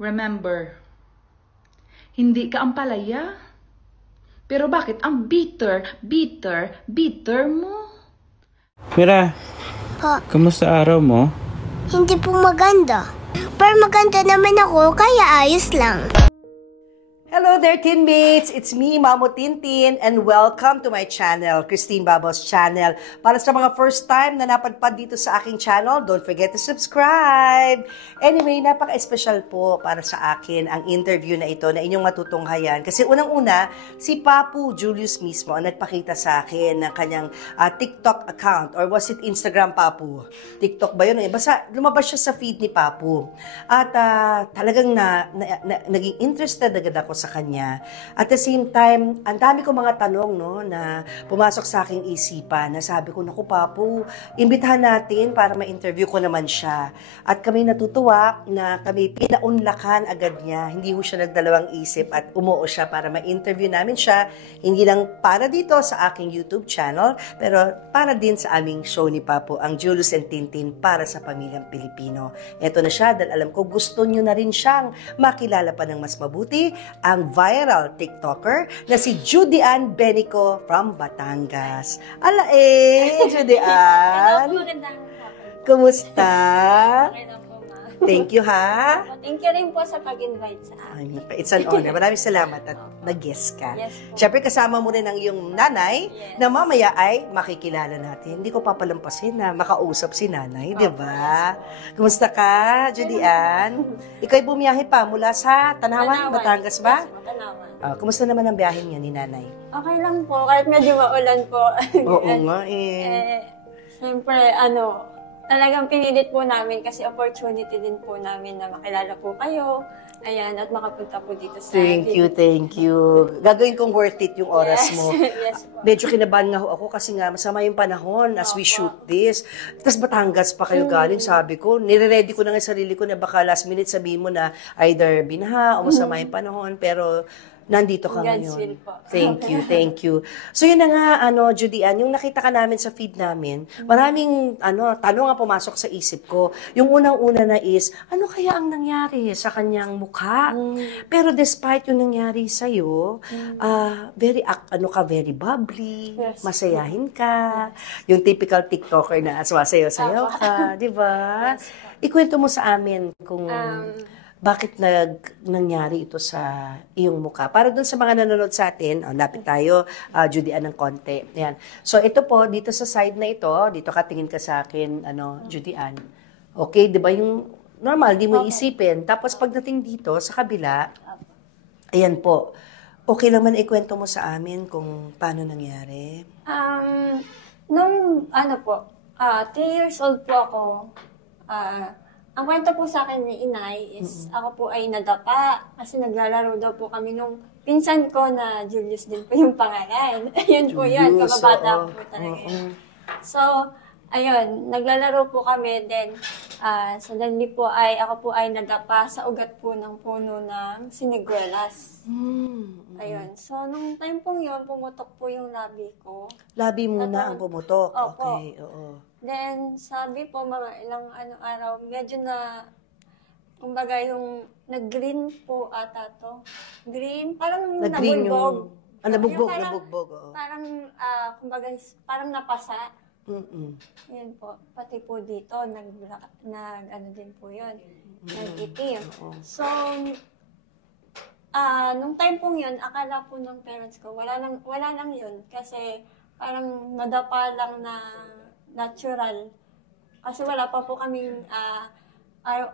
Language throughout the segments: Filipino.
Remember, hindi ka ang palaya. Pero bakit ang bitter mo? Mira, kamusta araw mo? Hindi po maganda. Pero maganda naman ako, kaya ayos lang. Hello there, Tinmates! It's me, Mamo Tintin, and welcome to my channel, Christine Babos Channel. Para sa mga first time na napadpad dito sa aking channel, don't forget to subscribe! Anyway, napaka-espesyal po para sa akin ang interview na ito na inyong matutunghayan. Kasi unang-una, si Papu Julius mismo ang nagpakita sa akin ng kanyang TikTok account. Or was it Instagram, Papu? TikTok ba yun? Basta lumabas siya sa feed ni Papu. At talagang naging interested agad ako sa kanya. At the same time, ang dami ko mga tanong no, na pumasok sa aking isipan na sabi ko, naku Papu, imbitahan natin para ma-interview ko naman siya. At kami natutuwa na kami pinaunlakan agad niya. Hindi ho siya nagdalawang isip at umuo siya para ma-interview namin siya. Hindi lang para dito sa aking YouTube channel, pero para din sa aming show ni Papu, ang Julius and Tintin para sa pamilyang Pilipino. Ito na siya dahil alam ko gusto nyo na rin siyang makilala pa ng mas mabuti, ang viral TikToker na si Judy Ann Benico from Batangas. Ala Judy Ann. Hello, magandang hapon. Kumusta? Okay lang po, ma. Thank you, ha? Thank you rin po sa pag-invite sa akin. It's an honor. Maraming salamat at nag-guest ka. Yes po. Siyempre, kasama mo rin ang iyong nanay Yes. na mamaya ay makikilala natin. Hindi ko papalampasin na makausap si nanay, di ba? Kumusta ka, Judy Ann? Ikaw'y bumiyahe pa mula sa Tanawan, Batangas ba? Yes, Tanawan. Kumusta naman ang biyahe niya ni nanay? Okay lang po, kahit medyo maulan po. Oo nga eh. Siyempre, talagang pinilit po namin kasi opportunity din po namin na makilala po kayo. Ayan, at makapunta po dito sa... Thank you. Gagawin kong worth it yung oras mo. Yes po. Medyo kinabahan nga ako kasi nga masama yung panahon as we shoot this. Tapos Batangas pa kayo galing, sabi ko. Nire-ready ko na nga sarili ko na baka last minute sabihin mo na either binaha o masama yung panahon. Pero nandito ka God's ngayon. will po. Thank you. So yun na nga, Judy Ann, yung nakita ka namin sa feed namin, maraming tanong ang pumasok sa isip ko. Yung unang-una na is, ano kaya ang nangyari sa kanyang mukha? Pero despite yung nangyari sa'yo, very bubbly, Yes. masayahin ka, yung typical TikToker na sumasayaw-sayaw ka, di ba? Yes. Ikwento mo sa amin kung bakit nangyari ito sa iyong mukha. Para dun sa mga nanonood sa atin, lapit tayo, Judy Ann ng konti. Ayan. So ito po, dito sa side na ito, dito ka tingin ka sa akin, Judy Ann. Okay, di ba yung normal, di mo isipin. Tapos pagdating dito, sa kabila, ayan po. Okay lang man ikwento mo sa amin kung paano nangyari? Nung 3 years old po ako, ang kwento po sa akin ni Inay is ako po ay nadapa kasi naglalaro daw po kami nung pinsan ko na Julius din po yung pangalan. Ayun po yan, kababata po talaga. So, ayun, naglalaro po kami. Then, suddenly po ako po ay nadapa sa ugat po ng puno ng siniguelas. Ayun. So, nung time pong yun, pumutok po yung labi ko. Labi muna ang pumutok. Opo. Okay, oo. Then, sabi po, mga ilang araw, medyo na, kumbaga yung nag-green po ata to. Green, parang Nag-green nabugbog. nabugbog. Oo. Parang, kumbaga, parang napasa. Mm-mm. Yun po. Pati po dito, din po yun. Nag-itim. So, nung time pong yun, akala po ng parents ko, wala lang yun. Kasi, parang nadapa lang na natural. Kasi wala pa po kaming,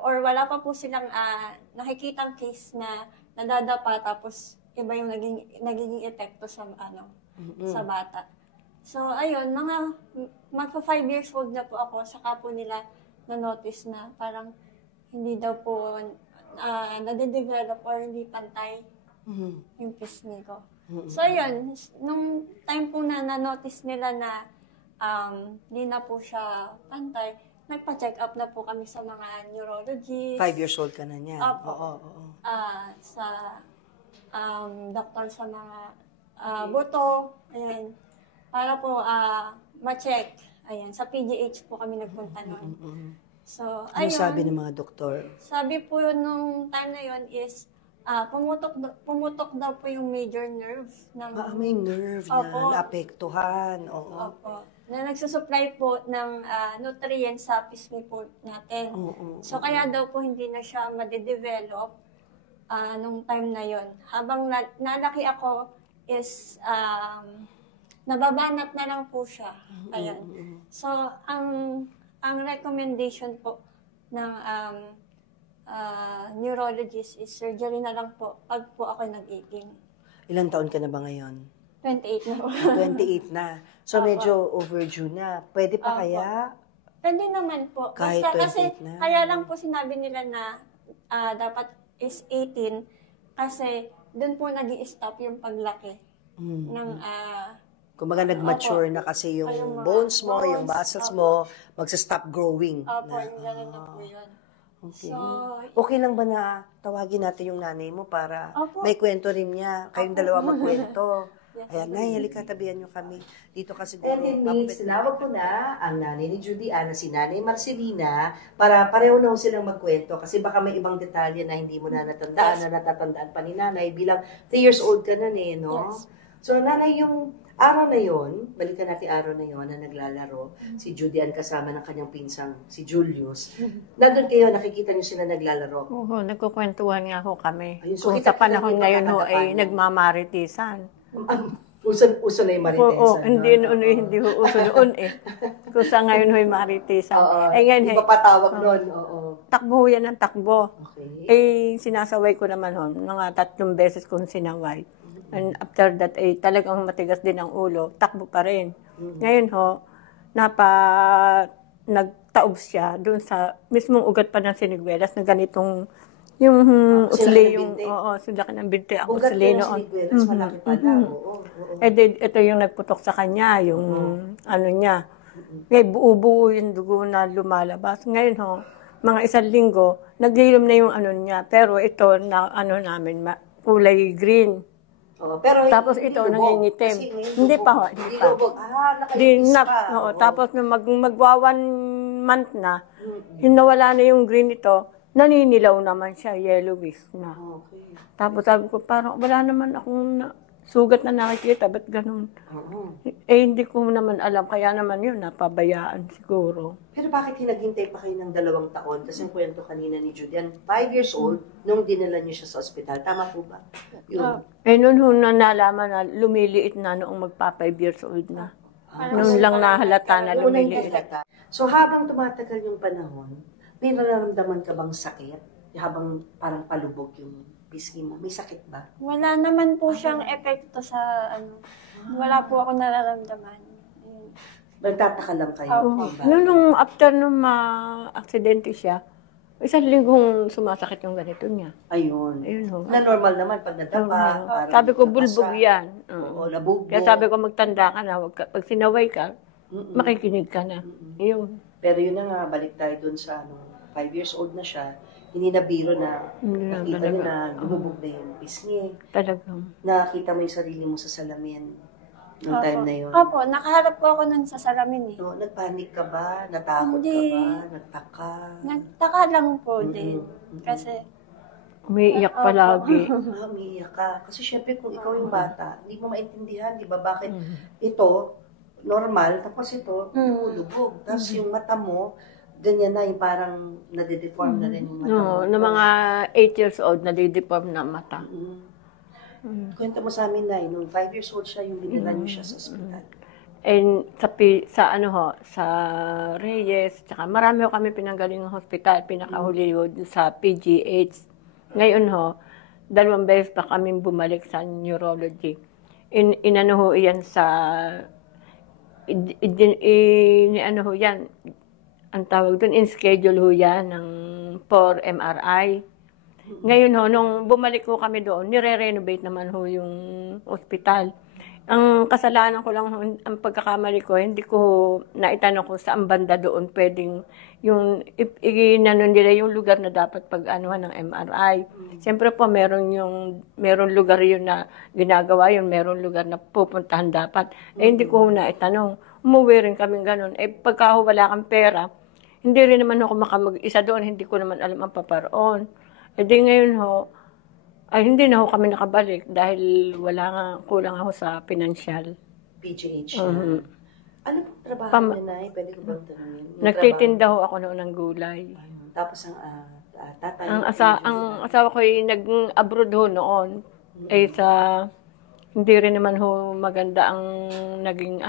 or wala pa po silang nakikitang case na nadadapa tapos iba yung nagiging epekto sa sa bata. So ayun, magpa 5 years old na po ako, saka po nila na-notice na parang hindi daw po nade-develop or hindi pantay yung pisngi ko. So ayun, nung time po na-notice nila na hindi na po siya pantay, nagpa-check up na po kami sa mga neurologist. 5 years old ka na niyan. Opo. Oo. Sa doktor sa mga buto, ayan, para po ma-check. Ayan, sa PGH po kami nagpunta noon. So, Ano sabi ng mga doktor? Sabi po yun nung time na yun is, pumutok daw po yung major nerve ng... May nerve Opo. na naapektuhan. Oo. Opo. Na nagsusupply po ng nutrients sa pisngi po natin. Oo. So, kaya daw po hindi na siya madedevelop nung time na yon. Habang nalaki ako is nababanat na lang po siya. Ayan. So, ang recommendation po ng neurologist is surgery na lang po pag po ako nag-aging. Ilang taon ka na ba ngayon? 28 na po. 28 na. So, medyo overdue na. Pwede pa Opo. kaya? Pwede naman po. Kahit Basta kasi 28 na. kaya lang po sinabi nila na dapat is 18 kasi doon po nag-i-stop yung paglaki ng Kumbaga nag-mature Opo. na kasi yung Yung mga bones mo, yung bones, muscles opo. mo, magsa-stop growing. Opo, yung gano'n na po yun. Okay. So, Okay lang ba na tawagin natin yung nanay mo para Opo. may kwento rin niya? Kayong dalawa magkwento. Yes, Ayan, Nay, halika, tabihan niyo kami. Dito kasi And it means, tinawag ko na ang nanay ni Judy Ann na si Nanay Marcelina para pareho na silang magkwento kasi baka may ibang detalye na hindi mo na natandaan, na natatandaan pa ni Nanay bilang 3 years old ka na no? Yes. So, Nanay, yung araw na yon, balikan natin araw na yon na naglalaro, si Judy Ann kasama ng kanyang pinsang, si Julius. Nandun kayo, nakikita niyo sila naglalaro. Oo, nagkukwentuhan nga ho kami. Ayun, so Kung kita sa panahon kita ngayon ho kakadapan ay mo. nagmamaritisan. Uso na yung maritesan. Oo, hindi ho uso noon eh. Kung sa ngayon ho ay maritisan. Oo, Ngayon iba pa tawag nun. Oo. takbo ho yan ng takbo. Okay. Sinasaway ko naman ho, mga 3 beses kong sinaway. And after that, talagang matigas din ang ulo, takbo pa rin. Ngayon ho, nagtaob siya doon sa mismong ugat pa ng sinigwelas na ganitong yung usli, yung sulaki ng binti ako Ugat usli ko noon. ng sinigwelas, malaki pala. Oo. Ito yung nagputok sa kanya, yung ano niya. Ngayon, buo-buo yung dugo na lumalabas. Ngayon ho, mga 1 linggo, naghilom na yung ano niya. Pero ito, na ano namin, kulay green. Pero Tapos hindi ito, lubog. nangingitim. Kasi ngayon Hindi lubog. pa ho, Hindi hindi pa. lubog. Di, Nakalitis pa. Oo. tapos nung magwa 1 month na, yung nawala na yung green ito, naninilaw naman siya, yellowish na. Okay. Tapos sabi ko, parang wala naman akong sugat na nakikita, ba't ganun? Oo. Hindi ko naman alam, kaya naman yun, napabayaan siguro. Pero bakit hinaghintay pa kayo ng 2 taon? Kasi yung kwento kanina ni Julian, 5 years old, nung dinala niyo siya sa ospital. Tama po ba? Yun. Noon ho na nalaman na lumiliit na noong magpa 5 years old na. Noon lang nahalata na Unang lumiliit. halata. So habang tumatagal yung panahon, may nararamdaman ka bang sakit? Habang parang palubog yung pisngi mo, may sakit ba? wala naman po siyang epekto sa wala po ako nararamdaman. Nagtataka lang kayo. Opo. diba? Nung after nung aksidente siya, 1 linggong sumasakit yung ganito niya. Ayun. Ayun ho. Na normal naman pag nadapa. parang Sabi ko, bulbog nakasa. yan. Oo, nabugbo. Kaya sabi ko, magtanda ka na. Pag sinaway ka, makikinig ka na. Yun. Pero yun na nga, balik tayo dun sa 5 years old na siya, hindi na biro na Hindi na nakita niyo talaga. na lumubog na yung pisngi. Talagang. Nakita mo yung sarili mo sa salamin noong time na yun. Opo, nakaharap po ako nun sa salamin eh. No, nagpanik ka ba? Natakot ka Hindi. ba? Nagtaka? Nagtaka lang po din. Kasi, Umiiyak palagi. Umiiyak ka. Kasi syempre kung ikaw yung bata, hindi mo maintindihan, di ba? Bakit ito, normal, tapos ito, lumulubog. Tapos yung mata mo, ganyan na, yung parang nade-deform na rin yung mata mo. No, na mga 8 years old, nadideform na mata. Kwento mo sa amin na, nung 5 years old siya, yung dinala niyo siya sa ospital. And sa ano ho, sa Reyes, tsaka marami ho kami pinanggaling ng hospital, pinakahuli ho sa PGH. Ngayon ho, 2 beses pa kami bumalik sa neurology. Inano ho yan sa, ano ho yan, ang tawag doon, in-schedule ho yan for MRI. Ngayon ho, nung bumalik ko kami doon, nire-renovate naman ho yung ospital. Ang kasalanan ko lang, ang pagkakamali ko, hindi ko naitanong ko saan banda doon pwedeng yung inanon nila yung lugar na dapat pag-anuhan ng MRI. Siyempre po, meron lugar yun na ginagawa yun, meron lugar na pupuntahan dapat. Hindi ko naitanong. Umuwi rin kami ganun. Pagka wala kang pera, hindi rin naman ako makamag-isa doon, hindi ko naman alam ang paparoon. E di ngayon ho, ay hindi na ho kami nakabalik dahil wala nga, kulang ako sa financial. PGH. Ano pong trabaho niya, Nay? Pwede ko bang tanungin? Nagtitinda ho ako noon ng gulay. Ayun. Tapos ang tatay. Ang asawa ko ay nag-abroad ho noon. Ay hindi rin naman ho maganda ang naging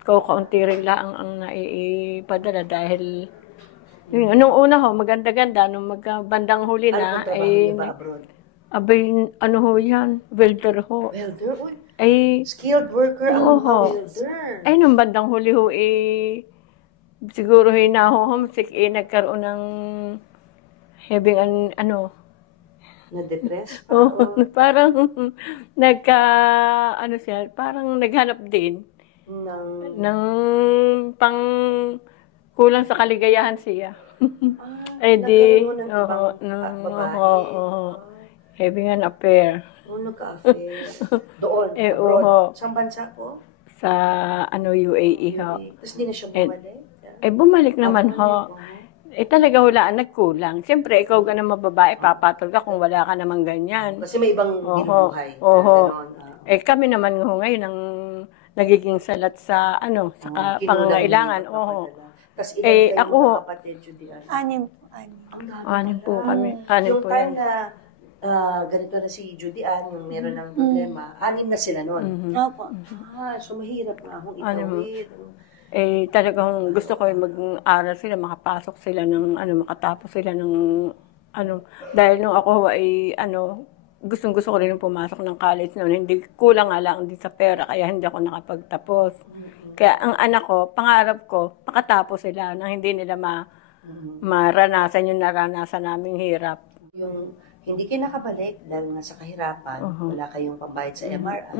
kaunti rin lang ang naipadala dahil nung una ho, maganda-ganda, nung magkabandang huli na, ay abay, ho yan, welder ho. Welder? Uy, ay, skilled worker ang welder. Ay, nung bandang huli ho, siguro na ho, homesick, nagkaroon ng having na-depress? Oo, parang parang naghanap din ng pang kulang sa kaligayahan siya. Ay di, having an affair. Nagka-affair. Doon? Oo. Saan bansa po? Sa UAE ho. Tapos di na siya bumalik? Bumalik naman ho. Talaga hulaan, nagkulang. Siyempre, ikaw ka naman babae, papatol ka kung wala ka naman ganyan. Kasi may ibang binubuhay. Kami naman ngayon ang nagiging salat sa pangangailangan. Tapos ilan ako kayo kapatid, Judian? 6 po kami. 6 Yung po time yan. na ganito na si Judian, yung meron ng problema, 6 na sila noon. Opo. So mahirap nga akong itawid. Talagang gusto ko mag-aral sila, makapasok sila ng makatapos sila ng dahil nung ako ay gustong-gusto ko rin pumasok ng college noon. Hindi kulang nga lang din sa pera kaya hindi ako nakapagtapos. Kaya ang anak ko, pangarap ko, makatapos sila nang hindi nila maranasan yung naranasan naming hirap. Yung hindi kayo nakabalik dahil nasa kahirapan, wala kayong pambayad sa MRI.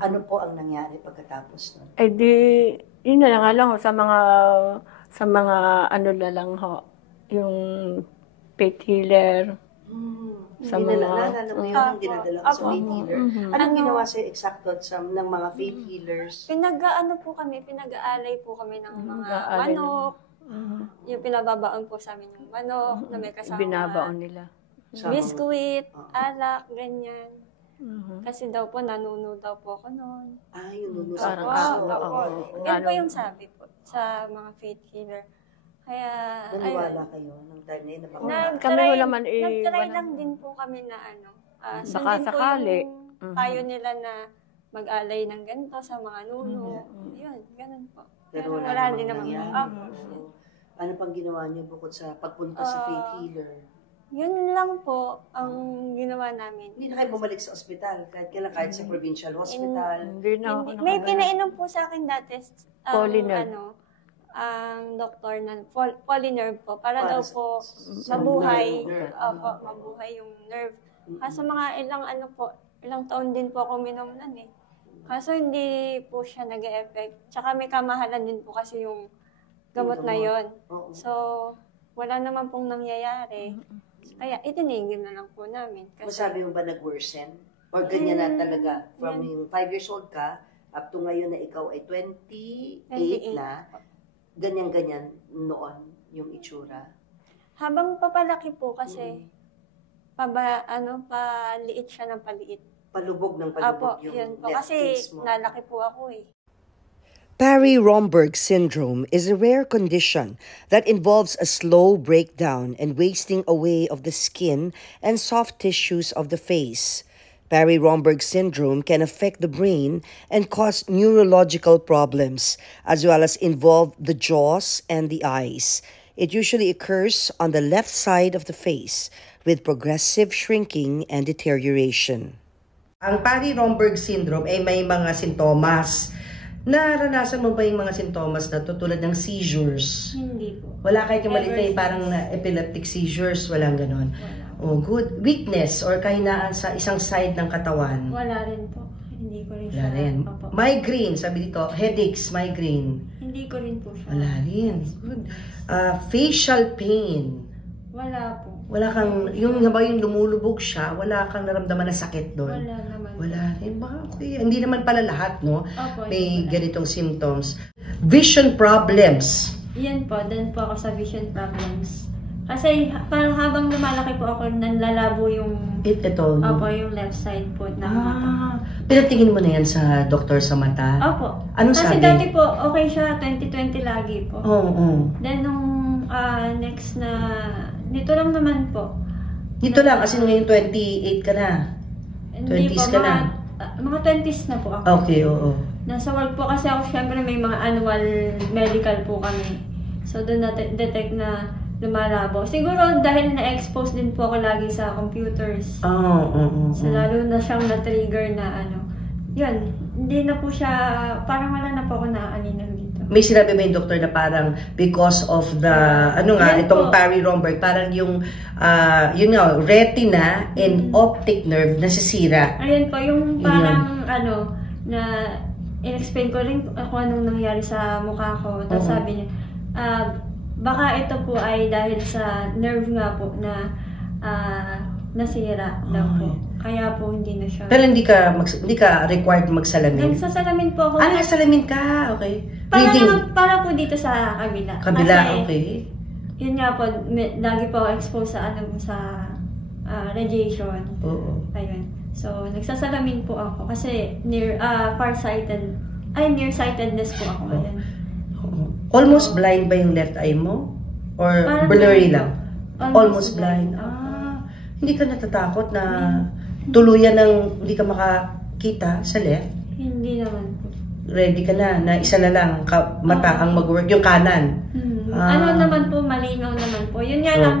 Ano po ang nangyari pagkatapos nun? Yun na lang ho, sa mga na lang ho, yung faith healer. Naalala mo yun ang dinadala ko sa faith healer. Anong ginawa sa'yo eksakto ng mga faith healers? Pinag-aalay po kami ng mga manok. Yung pinababaon po sa amin yung manok na may kasama. Binabaon nila. Biskuit, alak, ganyan. Kasi daw po, nanuno daw po ako noon. Yung nuno sa Parang puso. Yan po yung sabi po sa mga faith healer. Kaya, naniwala kayo ng time na yun? nag-try lang din po kami na baka sakali. Tayo nila na mag-alay ng ganito sa mga nuno. Yun, ganun po. Pero wala din naman nangyari. Ano pang ginawa niyo bukod sa pagpunta sa faith healer? Yun lang po ang ginawa namin. Hindi na kayo bumalik sa ospital, kahit sa provincial hospital. May pinainom po sa akin dati Polynerve. Ang doktor na Polynerve po para daw po mabuhay. Mabuhay yung nerve. Kaso mga ilang taon din po ako minom nun eh. Kaso hindi po siya nag-e-effect. Tsaka may kamahalan din po kasi yung gamot na yon. So, wala naman pong nangyayari. Kaya itinigil na lang po namin. Masabi mo ba nag-worsen? Or ganyan na talaga? From yung 5 years old ka, up to ngayon na ikaw ay 28 na, ganyan-ganyan noon yung itsura? Habang papalaki po kasi, paliit siya ng paliit. Palubog ng palubog yung yun po. left Kasi face mo. nalaki po ako eh. Parry-Romberg syndrome is a rare condition that involves a slow breakdown and wasting away of the skin and soft tissues of the face. Parry-Romberg syndrome can affect the brain and cause neurological problems, as well as involve the jaws and the eyes. It usually occurs on the left side of the face, with progressive shrinking and deterioration. Ang Parry-Romberg syndrome ay may mga sintomas. Naranasan mo ba yung mga sintomas na to tulad ng seizures? Hindi po. Wala kahit yung maliit na parang epileptic seizures, walang ganon. Oh, good. Weakness or kahinaan sa isang side ng katawan? Wala rin po. Hindi ko rin Wala rin. Migraine, sabi dito. Headaches, migraine. Hindi ko rin po siya. Wala rin. Good. Facial pain. Wala po. Wala kang, yung lumulubog siya, wala kang naramdaman na sakit doon? Wala naman. Wala rin. Baka okay. Hindi naman pala lahat, no? Opo, may ganitong symptoms. Vision problems. Yan po, doon po ako sa vision problems. Kasi parang habang lumalaki po ako, nanlalabo yung Ito. opo, yung left side po ng mata. Pinatingin mo na yan sa doktor sa mata? Opo. Anong Kasi sabi? dati po, okay siya, 2020 lagi po. Oo. Then nung next na, nito lang naman po. Dito lang, kasi ngayon 28 ka na. Hindi 20s po, ka na. mga 20s na po ako. Okay, oo. Nasa work po kasi ako, syempre may mga annual medical po kami. So doon na-detect na lumalabo. Siguro dahil na-expose din po ako lagi sa computers. Oo. So lalo na siyang na-trigger na yun, hindi na po siya, parang wala na po ako naaalinaw dito. May sinabi ba yung doktor na parang because of the, Yan itong po. Parry-Romberg, parang yung, retina and optic nerve nasisira. Ayun po, yung parang na in-explain ko rin kung anong nangyari sa mukha ko. Tapos sabi niya, baka ito po ay dahil sa nerve nga po na nasira daw po. Kaya po hindi na siya. Pero hindi ka required magsalamin? Nagsasalamin po ako. Nagsalamin ka, okay. Reading. Para po dito sa kabila. Kabila, Kasi, okay. Yun nga po, lagi po ako exposed sa radiation. Oo. Ayun. So, nagsasalamin po ako kasi nearsightedness po ako ngayon. Almost blind ba yung left eye mo? Or Parang blurry blind lang? po. Almost blind. Hindi ka natatakot na tuluyan ng hindi ka makakita sa left? Hindi naman po. Ready ka na isa na lang mata ang mag-work, yung kanan. Ano naman po, malinaw naman po. Yun nga lang,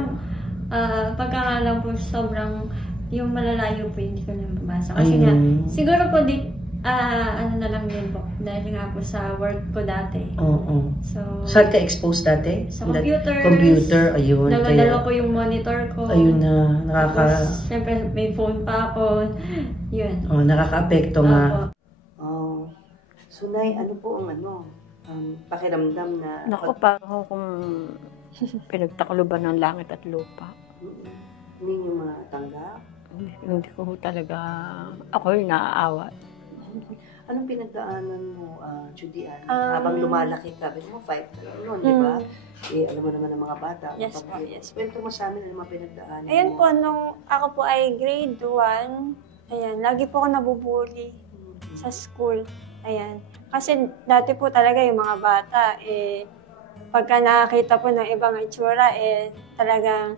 pagka nga lang po sobrang, yung malalayo po, hindi ko na mabasa. Kasi nga, siguro po, na lang yun po. Dahil nga po sa work ko dati. Oo. So, saan ka exposed dati? Sa computer. Computer, ayun. Dalawa ko yung monitor ko. Ayun na, Tapos, syempre, may phone pa ako. Yun. Nakaka-apekto nga. Opo. So, Nay, ano po ang pakiramdam na... Naku, parang kung pinagtakluban ng langit at lupa. Hindi niyo matanggap? Hindi ko talaga, ako'y naaawa. Anong pinagdaanan mo, Judy Ann? Habang lumalaki ka, mo 5 ka lang noon, di ba? Alam mo naman ng mga bata. Yes po, yes. Kwento mo sa amin ang mga pinagdaanan Ayan mo. po, nung ako po ay grade 1, ayan, lagi po ako nabubuli sa school. Ayan. Kasi dati po talaga yung mga bata, pagka nakakita po ng ibang itsura, talagang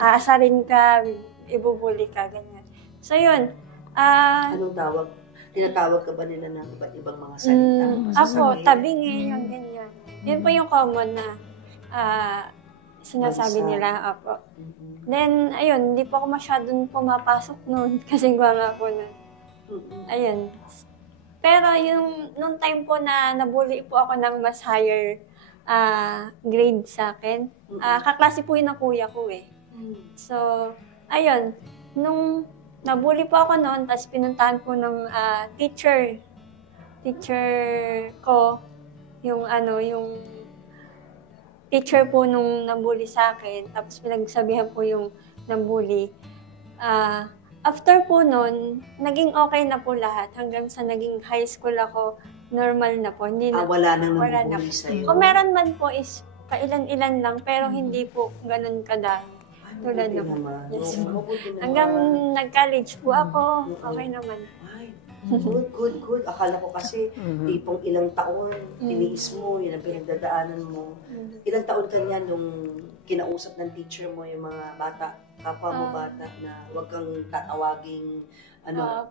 aasarin ka, ibubuli ka, ganyan. So yun. Anong tawag? Tinatawag ka ba nila ng iba't ibang mga salita? Ako, tabingi, yung ganyan. Yun po yung common na sinasabi nila. Ako. Then, ayun, hindi po ako masyadong pumapasok noon kasi nga po na. Ayun. Pero nung time po na nabully po ako ng mas higher grade sa akin, kaklase po yun ng kuya ko eh. So, ayun, nung nabully po ako noon, tapos pinuntahan po ng teacher ko, yung teacher po nung nabully sa akin, tapos pinagsabihan po yung nabully. After po nun, naging okay na po lahat. Hanggang sa naging high school ako, normal na po. Hindi na, wala nang wala na nabubuli po. sa'yo? Kung meron man po is pailan-ilan lang, pero hindi po ganun kadami. Tulad Mabuti na po. naman. Yes. Mabuti naman. Hanggang nag-college po ako, okay naman. Ay, good. Akala ko kasi, tipong ilang taon, tiniis mo, yun ang pinagdadaanan mo. Ilang taon ka niya nung kinausap ng teacher mo yung mga bata, kapwa mo bata, na huwag kang tatawaging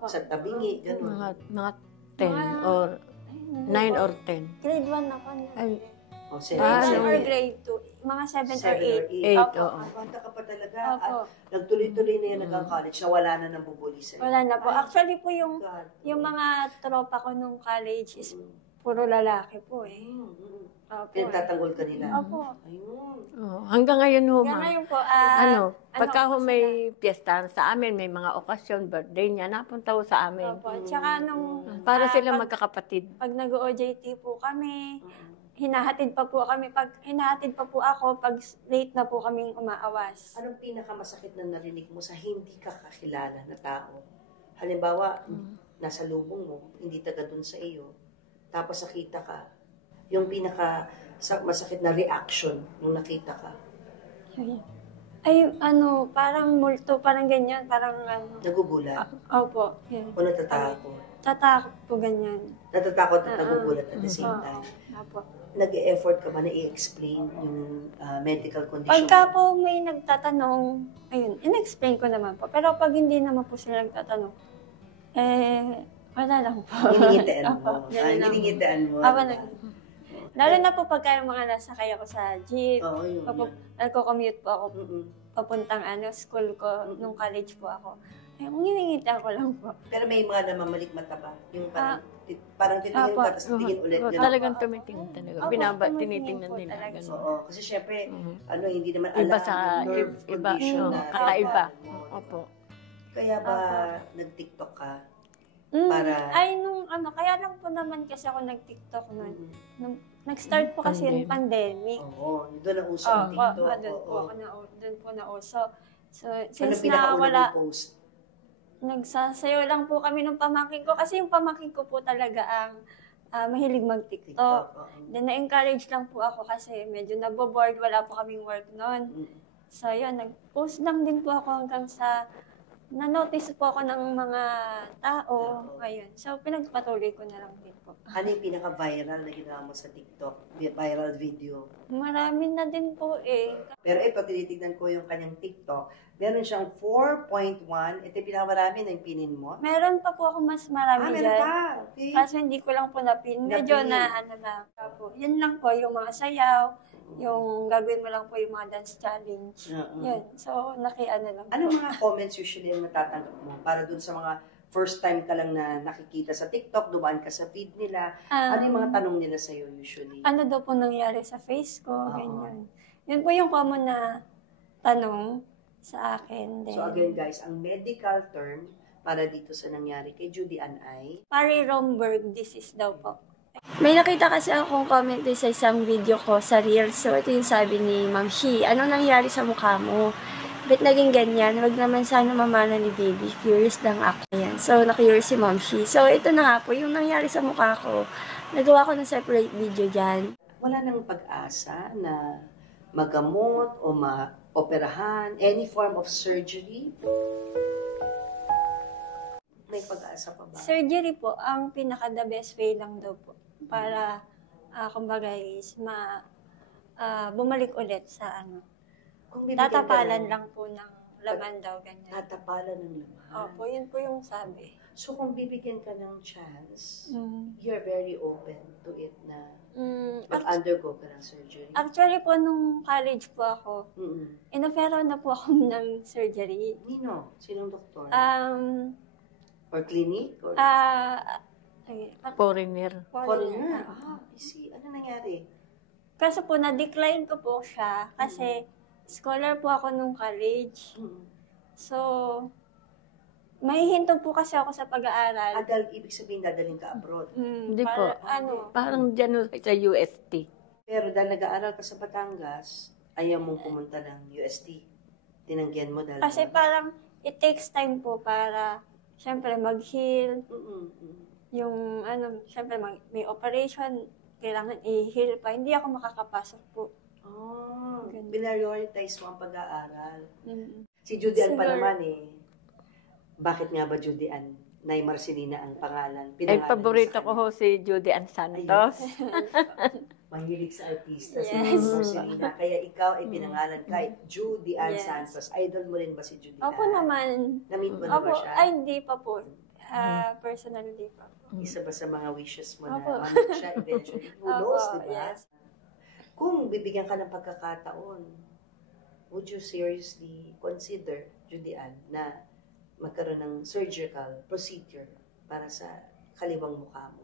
sa tabingi, gano'n. Mga 10 or 9 or 10. Grade 1 ako. Ay, O, Grade 1 or grade 2. Mga 7 or 8. 8, oo. Bata ka pa talaga. Opo. At nagtuloy-tuloy na yan hanggang college na wala na ng bubuli sa'yo. Wala na po. Actually po yung God. mga tropa ko nung college is puro lalaki po eh. Opo. Pinagtatanggol ka nila. Opo. Ayun. Hanggang ngayon ho, Hanggang ma'am. ngayon po, Pagka ho may piyesta sa amin, may mga okasyon, birthday niya, napunta ho sa amin. Opo. Tsaka nung Para sila magkakapatid. pag nag-OJT po kami, hinahatid pa po kami. Pag hinahatid pa po ako, pag late na po kaming umaawas. Anong pinakamasakit na narinig mo sa hindi ka kakilala na tao? Halimbawa, nasa lubong mo, hindi taga dun sa iyo, tapos nakita ka, yung pinaka masakit na reaction nung nakita ka? Ay, parang multo, parang ganyan, parang Nagugulat? Opo, yan. O natatakot? Tatakot po ganyan. Natatakot at nagugulat at the same time. Opo. Nag-e-effort ka ba na i-explain yung medical condition? Pagka po may nagtatanong, ayun, in-explain ko naman po. Pero pag hindi naman po sila nagtatanong, wala lang po. Hiningitian mo. Opo, ganun lang. Hiningitian mo. Lalo na po pagka yung mga nasakay ako sa jeep, Oo, yun. nagko-commute po ako Mm-mm. papuntang school ko, nung college po ako. Ay, hiningitian ko lang po. Pero may mga namamalik mata ba? Yung parang titingin Apo. ka, tapos titingin ulit. ganun. Talagang tumitingin talaga. Opo, Tinitingnan po nila. talaga. Ganun. Oo, kasi syempre, hindi naman alam Iba sa yung nerve iba, condition na kakaiba. mo. Opo. Kaya ba nag-TikTok ka? Ay, kaya lang po naman kasi ako nag-TikTok nun. Nag-start po kasi yung pandemic. Oo, doon ang uso ang TikTok. Doon po na uso. So, Ano since na pinakauna wala, mong post? nagsasayo lang po kami ng pamangkin ko. Kasi yung pamangkin ko po talaga ang mahilig mag-TikTok. TikTok. Then, na-encourage lang po ako kasi medyo naboboard, wala po kaming work noon. So, yun, nag-post lang din po ako hanggang sa na-notice po ako ng mga tao. Ayun. So, pinagpatuloy ko na lang din po. Ano yung pinaka-viral na ginawa mo sa TikTok? Viral video? Marami na din po Pero ito, tinitignan ko yung kanyang TikTok. Meron siyang 4.1. Ito yung pinakamarami na yung pinin mo? Meron pa po ako mas marami Meron dyan. pa. Okay. Kaso hindi ko lang po napin. Medyo na lang po. Yun lang po, yung mga sayaw, yung gagawin mo lang po yung mga dance challenge. Yun. So, lang po. Anong mga comments usually ang natatanggap mo? Para dun sa mga first time ka lang na nakikita sa TikTok, dumaan ka sa feed nila. Ano yung mga tanong nila sa'yo usually? Ano daw po nangyari sa face ko, ganyan. Yun po yung common na tanong sa akin. Then, So again guys, ang medical term para dito sa nangyari kay Judy Ann ay Parry-Romberg disease daw po. May nakita kasi akong comment din sa isang video ko sa Reels. So, ito yung sabi ni Ma'am Shi. Anong nangyari sa mukha mo? Ba't naging ganyan? Wag naman sana mamana ni baby. Curious lang ako. Ayan. So, na-curious si Ma'am Shi. So, ito na nga po, yung nangyari sa mukha ko. Nagawa ko ng separate video dyan. wala nang pag-asa na magamot o maoperahan, any form of surgery. May pag-asa pa ba? Surgery po, ang pinaka-the best way lang daw po. Para, kumbaga is, bumalik ulit sa ano. Kung bibigyan ka Tatapalan ng- lang po ng laman daw, ganyan. Tatapalan ng laman. Opo, yun po yung sabi. So kung bibigyan ka ng chance, you're very open to it na mag-undergo ka ng surgery. Actually po, nung college po ako, Mm-mm. inofero na po ako ng surgery. Nino? Sinong doktor? Or clinic? Or Foreigner. foreigner? I see. Ano nangyari? Kaso po, na-decline ko po siya kasi scholar po ako nung college. So, may hinto po kasi ako sa pag-aaral. Ibig sabihin dadalhin ka abroad. Hindi po. Ano? Parang dyan sa UST. Pero dahil nag-aaral ka sa Batangas, ayaw mong pumunta ng UST. Tinanggihan mo dahil... Kasi parang it takes time po para, syempre, mag-heal. Yung, syempre, may operation, kailangan i-heal pa. Hindi ako makakapasok po. Binarioritize mo ang pag-aaral. Si Judy Ann pa naman Bakit nga ba Judy Ann? Nay Marcelina ang pangalan. Ay, paborito ko ho si Judy Ann Santos. Mahilig sa artista si Nay Marcelina. Kaya ikaw ay pinangalan kay Judy Ann Santos. Idol mo rin ba si Judy Ann? Opo naman. Na-meet mo na ba siya? Ay, hindi pa po. Personally pa po. Isa ba sa mga wishes mo na Opo. ma-meet siya eventually? Who knows, Opo, di ba? yes. Kung bibigyan ka ng pagkakataon, would you seriously consider, Judy Ann, na magkaroon ng surgical procedure para sa kaliwang mukha mo?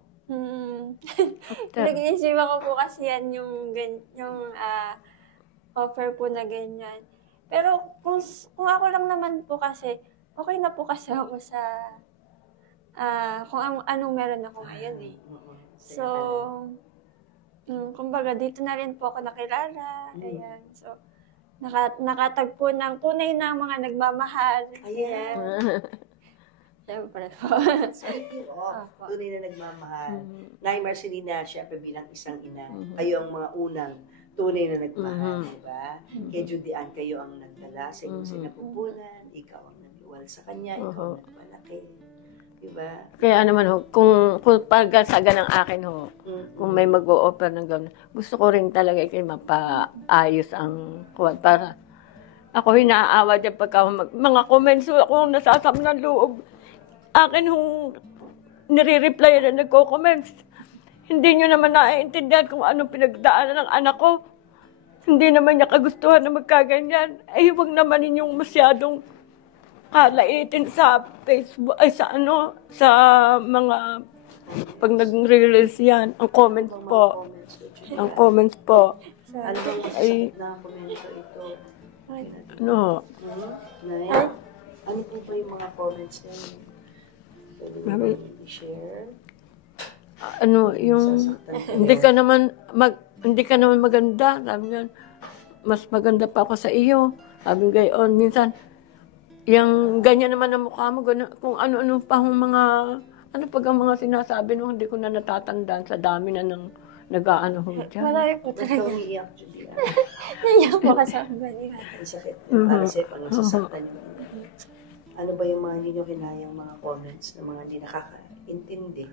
Nag-iisipan ko po kasi yan yung offer po na ganyan. Pero kung ako lang naman po kasi, okay na po kasi ako sa kung anong meron ako ngayon So, kumbaga dito na rin po ako nakilala. Ayan. So, nakatagpo ng tunay na mga nagmamahal. Ayan. Siyempre. Speaking of, tunay na nagmamahal. Nay Marcelina, syempre bilang isang ina, kayo ang mga unang tunay na nagmahal, di ba? Kay Judy Ann, kayo ang nagdala sa inyong sinapupunan, ikaw ang nag-iwal sa kanya, ikaw ang nagpalaki. Di ba? Kaya naman ho, kung pagkasaga ng akin ho, kung may mag-o-offer ng gano'n, gusto ko rin talaga kayo mapaayos ang kuwan para ako hinaawa dyan pagka mga comments ako nasasam ng loob. Akin hong nire-reply na nagko-comments. Hindi nyo naman naiintindihan kung anong pinagdaanan ng anak ko. Hindi naman niya kagustuhan na magkaganyan. Ay, huwag naman ninyong masyadong kalaitin sa Facebook, ay sa mga, pag nag-release yan, ang comments po. Ang comments po. Ano bang masasakit na komento ito? Ano? Nay, ano po ba yung mga comments na yun? Pwede mo ba i-share? Ano, yung hindi ka naman maganda, sabi niyan. Mas maganda pa ako sa iyo. Sabi gayon, minsan yung ganyan naman ang mukha mo, kung ano-ano pa ang mga ang mga sinasabi mo, hindi ko na natatandaan sa dami na nang nag-aano ho dyan. Malayo po Ito talaga. umiiyak, Judy Ann. Naiyak po kasi ako ganyan. Ang sakit. Para sa'yo, pag nasasaktan niyo. Ano ba yung mga hindi nyo kinayang mga comments na mga hindi nakakaintindi?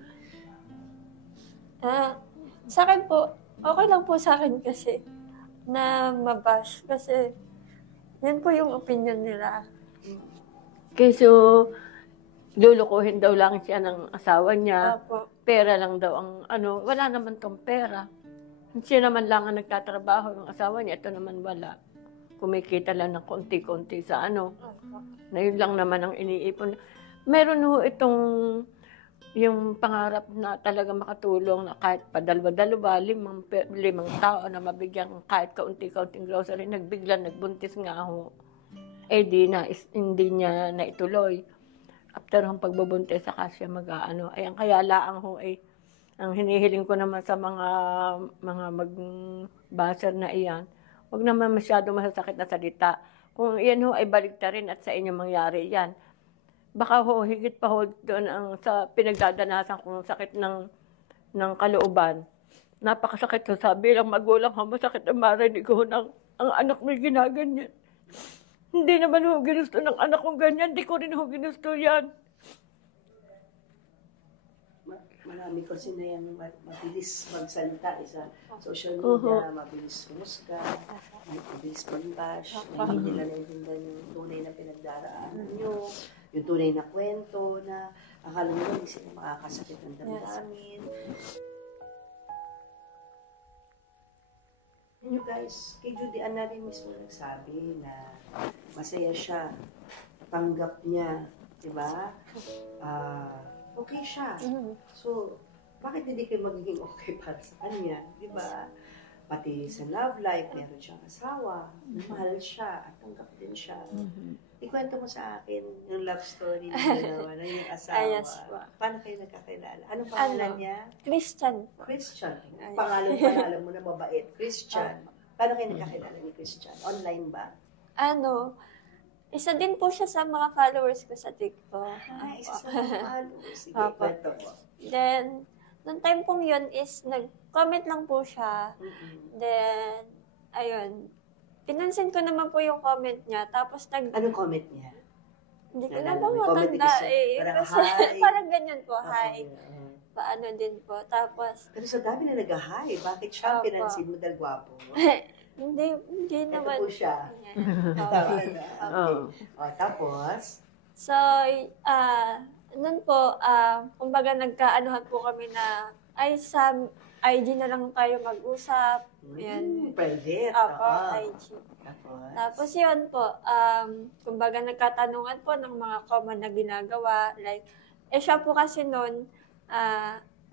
Sa akin po, okay lang po sa akin kasi na mabash. Kasi yan po yung opinion nila. Kasi lulukuhin daw lang siya ng asawa niya. Opo. Pera lang daw ang wala naman tong pera. Siya naman lang ang nagtatrabaho, yung asawa niya, ito naman wala. Kumikita lang ng konti-konti sa Opo. na yun lang naman ang iniipon. Meron ho itong yung pangarap na talaga makatulong na kahit padalwa-dalwa, limang tao na mabigyan kahit kaunti-kaunting grocery, nagbuntis nga ho. Hindi niya naituloy. After ang pagbubuntis, saka siya mag-aano. Ayan, kaya laang ho ang hinihiling ko naman sa mga mag-baser na iyan, huwag naman masyado masasakit na salita. Kung iyan ho ay baligtarin at sa inyo mangyari yan, baka ho, higit pa ho doon sa pinagdadanasan kong sakit ng kalooban. Napakasakit ho, sabi lang magulang ho, masakit ang marinig ho ng ang anak mo ginaganyan. Hindi naman ho ginusto ng anak kong ganyan, hindi ko rin ho ginusto yan. Marami kasi na yung mabilis magsalita sa social media, mabilis humusga, mabilis mag-bash, hindi nila naintindihan yung tunay na pinagdaraanan nyo, yung tunay na kwento na akala nyo hindi sila makakasakit ng damdamin. You guys, kay Judy Ann na rin mismo nagsabi na masaya siya, tanggap niya, di ba? Okay siya. So, bakit hindi kayo magiging okay para sa kanya? Di ba? Pati sa love life, meron siyang asawa, mahal siya, at tanggap din siya. Ikwento mo sa akin yung love story ng dalawa na yung asawa. Yes, po. Paano kayo nagkakilala? Anong pangalan niya? Christian po. Christian. Pangalan mo na mabait. Christian. Paano kayo nagkakilala ni Christian? Online ba? Isa din po siya sa mga followers ko sa TikTok. Isa sa mga followers. Sige, Opo. kwento mo. Then, nung time pong yun is, nag-comment lang po siya. Then, ayun. Pinansin ko naman po yung comment niya. Tapos, Anong comment niya? hindi ko Nalala na po mo, yung comment matanda isa, eh. parang Kasi, hi. parang ganyan po, hi. Okay. Paano din po. Tapos, Pero sa dami na nag-hi, bakit siya Opo. pinansin mo dahil gwapo? hindi Ito naman. po siya. Ayan. Tama na. Okay. O, tapos, So, nun po, kumbaga nagkaanuhan po kami na, ay sa IG na lang tayo mag-usap. Ayan. private. Ako, Oo. IG. Tapos, Tapos yun po, kumbaga nagkatanungan po ng mga common na ginagawa. Like, siya po kasi nun,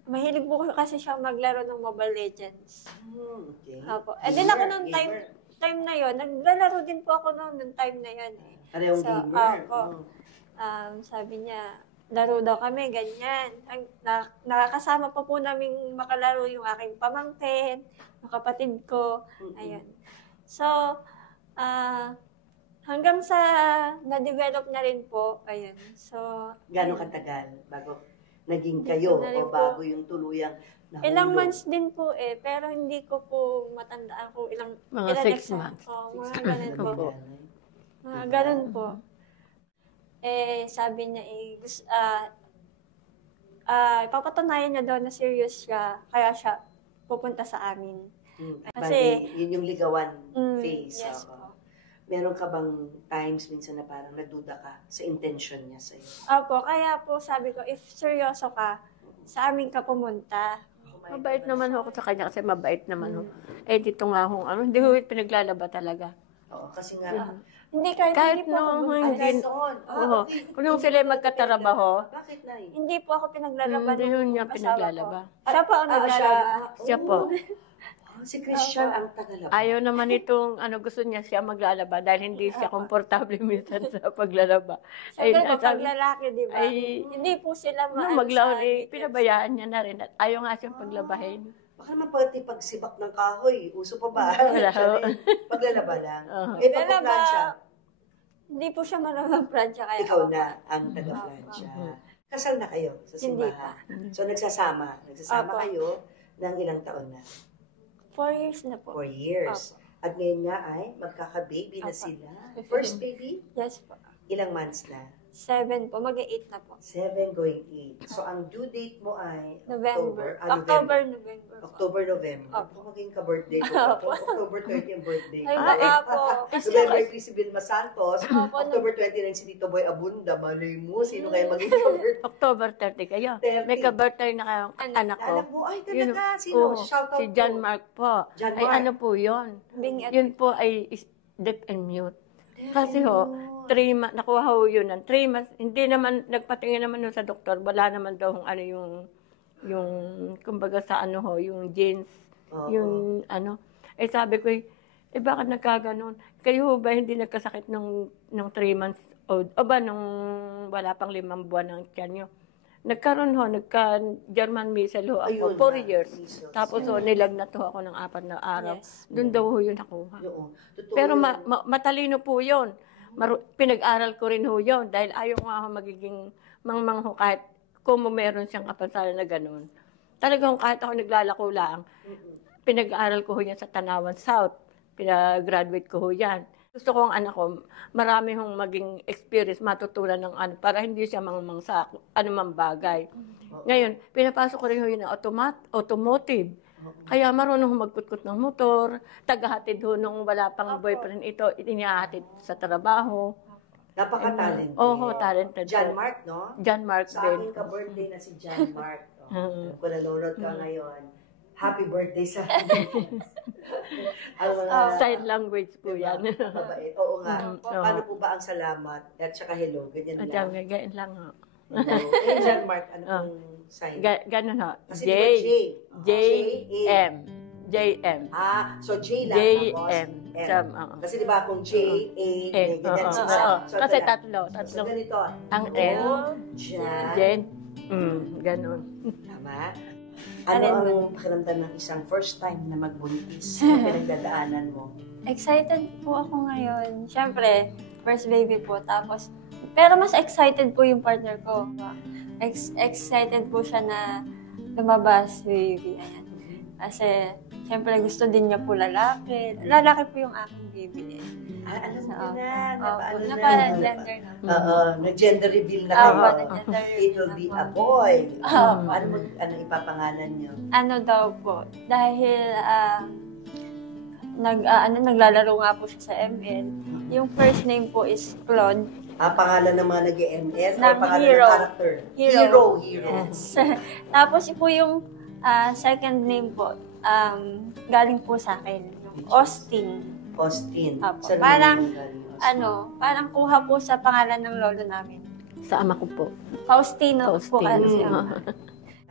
mahilig po kasi siya maglaro ng Mobile Legends. okay. Opo. And then ako nung Gamer. time na yon, naglalaro din po ako nung time na yon. Parehong So, gamer. ako. Sabi niya, laro daw kami, ganyan. Nakakasama pa po namin makalaro yung aking pamangkin, yung kapatid ko. Ayun. So, Hanggang sa na-develop na rin po, ayun. So, Gano'ng katagal bago naging kayo na rin o po. bago yung tuluyang nahulog? ilang months din po pero hindi ko po matandaan kung Mga ilan 6 exact. months. Mga ganun po. Mga ganun po. Sabi niya, papatunayan niya daw na serious siya, kaya siya pupunta sa amin. Kasi, yun yung ligawan phase. yes oo. Meron ka bang times minsan na parang nagduda ka sa intention niya sa'yo? Opo, kaya po sabi ko, if seryoso ka, sa amin ka pumunta. Mabait naman ho ako sa kanya kasi mabait naman ho. Dito nga ho, hindi ho pinaglalaba talaga. Oo, kasi nga, Hindi Kahit hindi po ako nung pumunta. hindi, noon. oo, kung nung sila magkatarabaho, Bakit na Hindi po ako pinaglalaba. hindi ho nung niya asawa ko. pinaglalaba. Siya po ang naglalaba. Siya po. Si Christian ang tagalaba. Ayaw naman itong, gusto niya siya maglalaba dahil hindi siya komportable minsan sa paglalaba. Siyempre po, pag sabi- lalaki, di ba? ay, Hindi po sila nung maglaon, pinabayaan niya na rin. At ayaw nga siyang paglabahin. Baka naman pati pagsibak ng kahoy. Uso pa ba? Wala. Paglalaba lang. Oo. Pagpuplansya, Hindi po siya marunong pransya. Kaya ikaw na ang taga-plansya. Kasal na kayo sa Hindi simbahan. So nagsasama. Nagsasama Opo. kayo ng ilang taon na? 4 years na po. 4 years. At ngayon nga ay magkaka-baby na Opo. sila. First baby, Yes po. ilang months na? 7 po. Mag-8 na po. 7 going 8. So ang due date mo ay November. November. November po. October, November. Opo. Kung maging ka-birthday ko pa to, October 30 ang birthday. Ay, baka po. November 3 si Vilma Santos. Opo, October 29 si Tito Boy Abunda. Malay mo, sino kaya maging ka-birthday? October 30 kayo. 30. May ka-birthday na kayong anak ko. Alam mo, ay Yun, talaga, sino? oo, Shout out si John Mark po. John Ay Mark. ano po yun? Bing at Yun po ay deaf and mute. Kasi ho, 3 months, nakuha ho yun ng 3 months. Hindi naman, nagpatingin naman nun sa doktor, wala naman daw yung kumbaga sa yung genes, Oo. yung sabi ko, bakit nagkaganon? Kayo ho ba hindi nagkasakit nung 3 months old? O ba, nung wala pang 5 buwan ng tiyan nyo? Nagkaroon ho, German measles ho ako, Ayun 4 na, years. measles. Tapos ho, nilagnat ho ako ng 4 na araw. Yes. Doon daw ho yun nakuha. Oo. Totoo Pero yun. matalino po yun. Pinag-aral ko rin ho yun dahil ayaw nga ho magiging mangmang ho kahit kung meron siyang kapansanan na ganun. Talagang kahit ako naglalako lang, pinag-aral ko ho yan sa Tanawan South. Pinagraduate ko ho yan. Gusto ko ang anak ko, marami hong maging experience, matutunan ng para hindi siya mangmang sa anumang bagay. Ngayon, pinapasok ko rin ho yun ng automotive. Kaya marunong ho magkutkot ng motor, tagahatid ho nung wala pang boyfriend ito, inihahatid sa trabaho. Napaka-talented. Oo, talented John po. Mark, no? John Mark Sa din. aking ka-birthday na si John Mark. Kung nanonood ka ngayon, happy birthday sa ang mga Sign language po diba? yan. Mabait. Oo nga. Oo. Paano po ba ang salamat at saka hello? Ganyan At lang. ganyan lang ho. Hello. Eh, John Mark, ano pong sign? Ganun ho. Kasi J, di ba J? J-M. J-M. So J lang tapos J-M. M. Kasi di ba kung J, A, ganyan Oo, sila. oo. So, Kasi ito lang. tatlo. So ganito. Ang N. Jan. Jen. Ganun. Tama. Ano ang pakiramdam ng isang first time na magbuntis na pinagdadaanan mo? Excited po ako ngayon. Siyempre, first baby po. Tapos, pero mas excited po yung partner ko. Excited po siya na lumabas, baby. Ayan. Kasi, siyempre, gusto din niya po lalaki. Lalaki po yung aking baby. Alam mo So, na, napaano na. Napa-gender na. Oo, nag-gender reveal na Opo, kayo. nag-gender reveal It will na be po. a boy. Opo. Ano ipapangalan niyo? Ano daw po, dahil naglalaro nga po siya sa ML. Yung first name po is Claude. Pangalan ng mga nag-ML o Ng pangalan hero. ng character? Hero. Hero. Yes. Tapos po yung second name po, galing po sa akin, Austin. Austin. Opo. Saan Parang, naman galing Austin? parang kuha po sa pangalan ng lolo namin. Sa ama ko po. Faustino po kasi.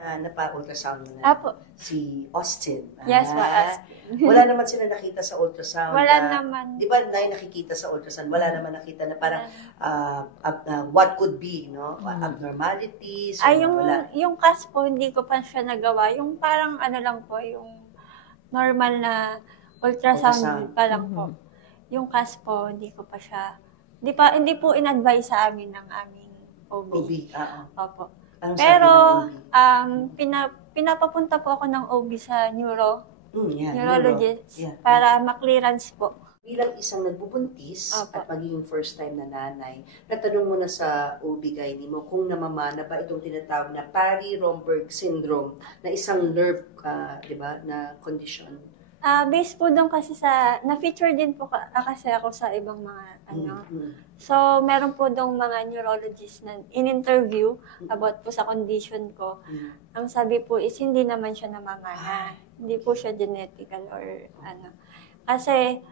Napa-ultrasound mo na Apo. si Austin. Yes, Austin. Wala naman sila nakita sa ultrasound. Wala naman. Di ba nakikita sa ultrasound? Wala naman nakita na parang what could be, no? Abnormalities. Wala. Yung cast po, hindi ko pa siya nagawa. Yung parang lang po, yung normal na ultrasound pa lang po. yung CAS po, hindi hindi po in-advise sa amin ng aming OB. OB, Opo. Anong Pero, sabi ng OB? pinapapunta po ako ng OB sa neurologist Yeah. para ma-clearance po. Bilang isang nagbubuntis Opo. at magiging first time na nanay, natanong mo na sa OB-GYN mo kung namamana ba itong tinatawag na Parry-Romberg syndrome na isang nerve, di ba, na condition. Based po doon kasi na-feature din po kasi ako sa ibang mga So, meron po doon mga neurologist na in-interview about po sa condition ko. Ang sabi po is hindi naman siya namamana. Hindi po siya genetical or Kasi,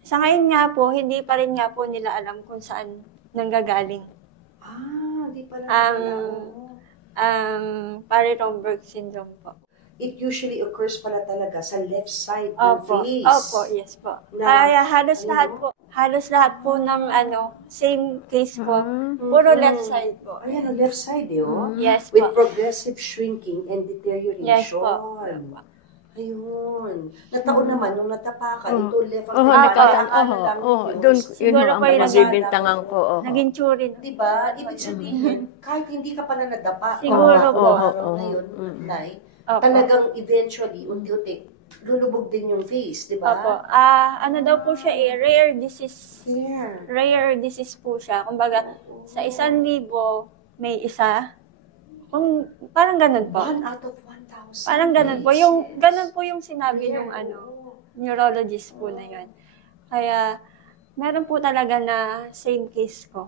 sa ngayon nga po, hindi pa rin nga po nila alam kung saan nanggagaling. Hindi pa lang. Parry-Romberg syndrome po. It usually occurs pala talaga sa left side ng face. Opo, yes po. Kaya halos lahat po ng same case po. Puro left side po. Ayan, ang left side Yes With po. progressive shrinking and deterioration. Yes po. Ayun. Nataon naman, nung natapakan, ito left ang Doon, yun ang mabibintangan ko. Naging tsuri. Diba? Ibig sabihin, kahit hindi ka pala nadapa, Siguro po. ngayon, talagang eventually, unti-unti, lulubog din yung face, di ba? Opo. Ano daw po siya rare disease. Rare disease po siya. Kumbaga, sa 1,000 may isa. Parang ganun po. 1 out of 1,000. Parang ganun po. Ganun po yung sinabi ng neurologist po na yun. Kaya, meron po talaga na same case ko.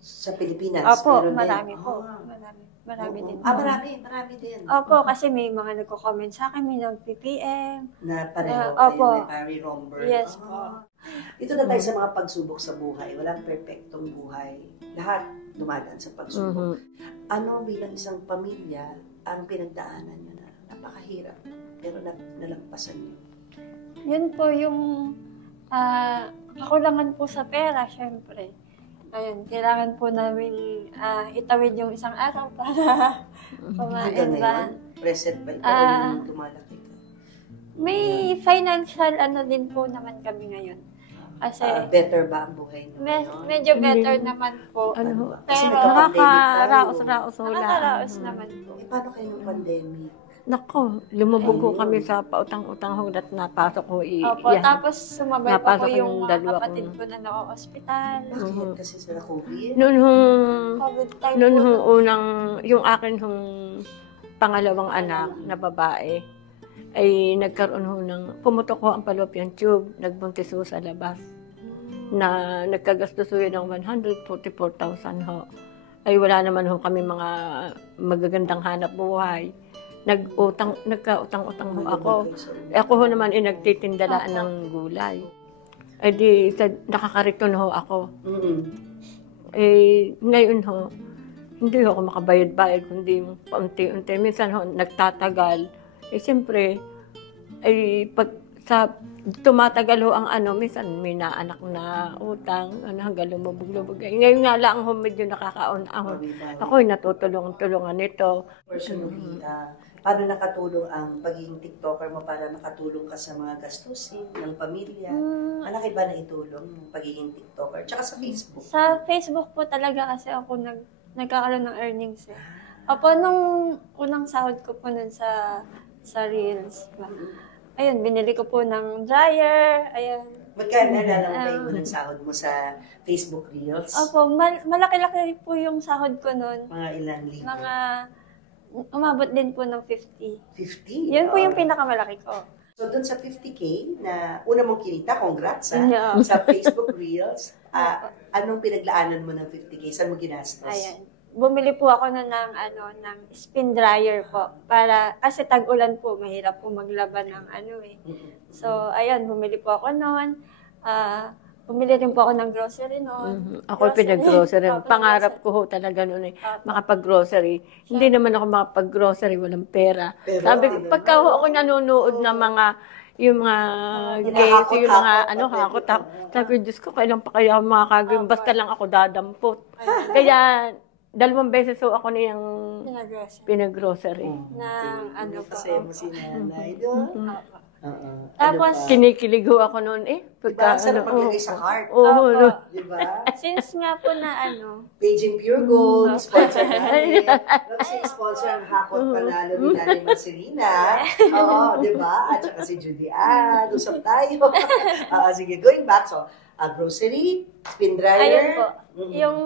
Sa Pilipinas? Opo, marami po. Marami din. Marami din. Opo, kasi may mga nagko-comment sa akin, may nag-PPM. Na pareho opo. kayo, may Parry-Romberg. Yes po. Ito na tayo sa mga pagsubok sa buhay. Walang perpektong buhay. Lahat dumadaan sa pagsubok. Ano bilang isang pamilya ang pinagdaanan nyo na napakahirap pero nalagpasan nyo? Yun po yung kakulangan po sa pera, syempre. Ayun, kailangan po namin itawid yung isang araw para kumain ba. Present ba? Ikaw yung tumalaki ka? May financial din po naman kami ngayon. Kasi better ba ang buhay nyo? Medyo better naman po. Kasi Pero Nakakaraos-raos wala. nakakaraos naman po. Paano kayo ng pandemic? Nako, lumubog ko kami sa pautang-utang hulat na pasok ko. Opo, tapos sumabay pa po Napasok yung yung mga dalawa kapatid kong- ko na naka-hospital. Bakit? Kasi sila COVID? Noon COVID time hong po. unang, yung akin hong pangalawang anak na babae, ay nagkaroon ho pumutok ho ang fallopian tube, nagbuntis ho sa labas. Na nagkagastos ho yun ng 144,000 ho. Ay wala naman ho kami mga magagandang hanap buhay. Nagkautang-utang ho ako. Ako ho naman nagtitindalaan ng gulay. Eh di, nakakariton ho ako. Eh, ngayon ho, hindi ho ako makabayad-bayad, kundi paunti-unti. Minsan ho, nagtatagal. Eh, siyempre, ay tumatagal ho ang minsan may naanak na utang, hanggang lumubog-lubog. Ngayon nga lang ho, medyo nakakaon-ahon. Ako'y natutulungan nito. Personally, paano nakatulong ang pagiging TikToker mo para makatulong ka sa mga gastusin ng pamilya? Malaki ba na itulong yung pagiging TikToker? Tsaka sa Facebook? Sa Facebook po talaga kasi ako nagkakaroon ng earnings. Opo, nung unang sahod ko po nun sa Reels. Ayun, binili ko po ng dryer. Ayun. Magkano na lang ng sahod mo sa Facebook Reels? Opo, malaki-laki po yung sahod ko nun. Mga ilang libo? Umabot din po ng 50. 50? Yun po yung pinakamalaki ko. So, dun sa 50K na una mong kinita, congrats Yeah. sa Facebook Reels, anong pinaglaanan mo ng 50K? Saan mo ginastos? Ayan. Bumili po ako ng spin dryer po. Kasi tag-ulan po, mahirap po maglaban ng So, ayun, bumili po ako noon. Bumili rin po ako ng grocery noon. Ako pinag-grocery. Pangarap ko ho talaga noon makapag-grocery. Hindi naman ako makapag-grocery, walang pera. Sabi ko, pagka ako nanonood ng yung mga games, yung mga hakot-hakot. Sabi ko, Diyos ko, kailan pa kaya ako makakagawin? Basta lang ako dadampot. Kaya, 2 beses ho ako niyang pinag-grocery. Na Kasi mo si nanay doon. Tapos, Kinikilig ho ako noon eh. Diba? Ang sarap maglagay sa cart. Oo, no. Diba? since nga po na Paging Pure Gold, sponsor namin. Kasi sponsor ang hakot panalo ni Nanay Marcelina. Oo, diba? At saka si Judy Ann. Usap tayo. Sige, going back. So, grocery, spin dryer. ayun po. Yung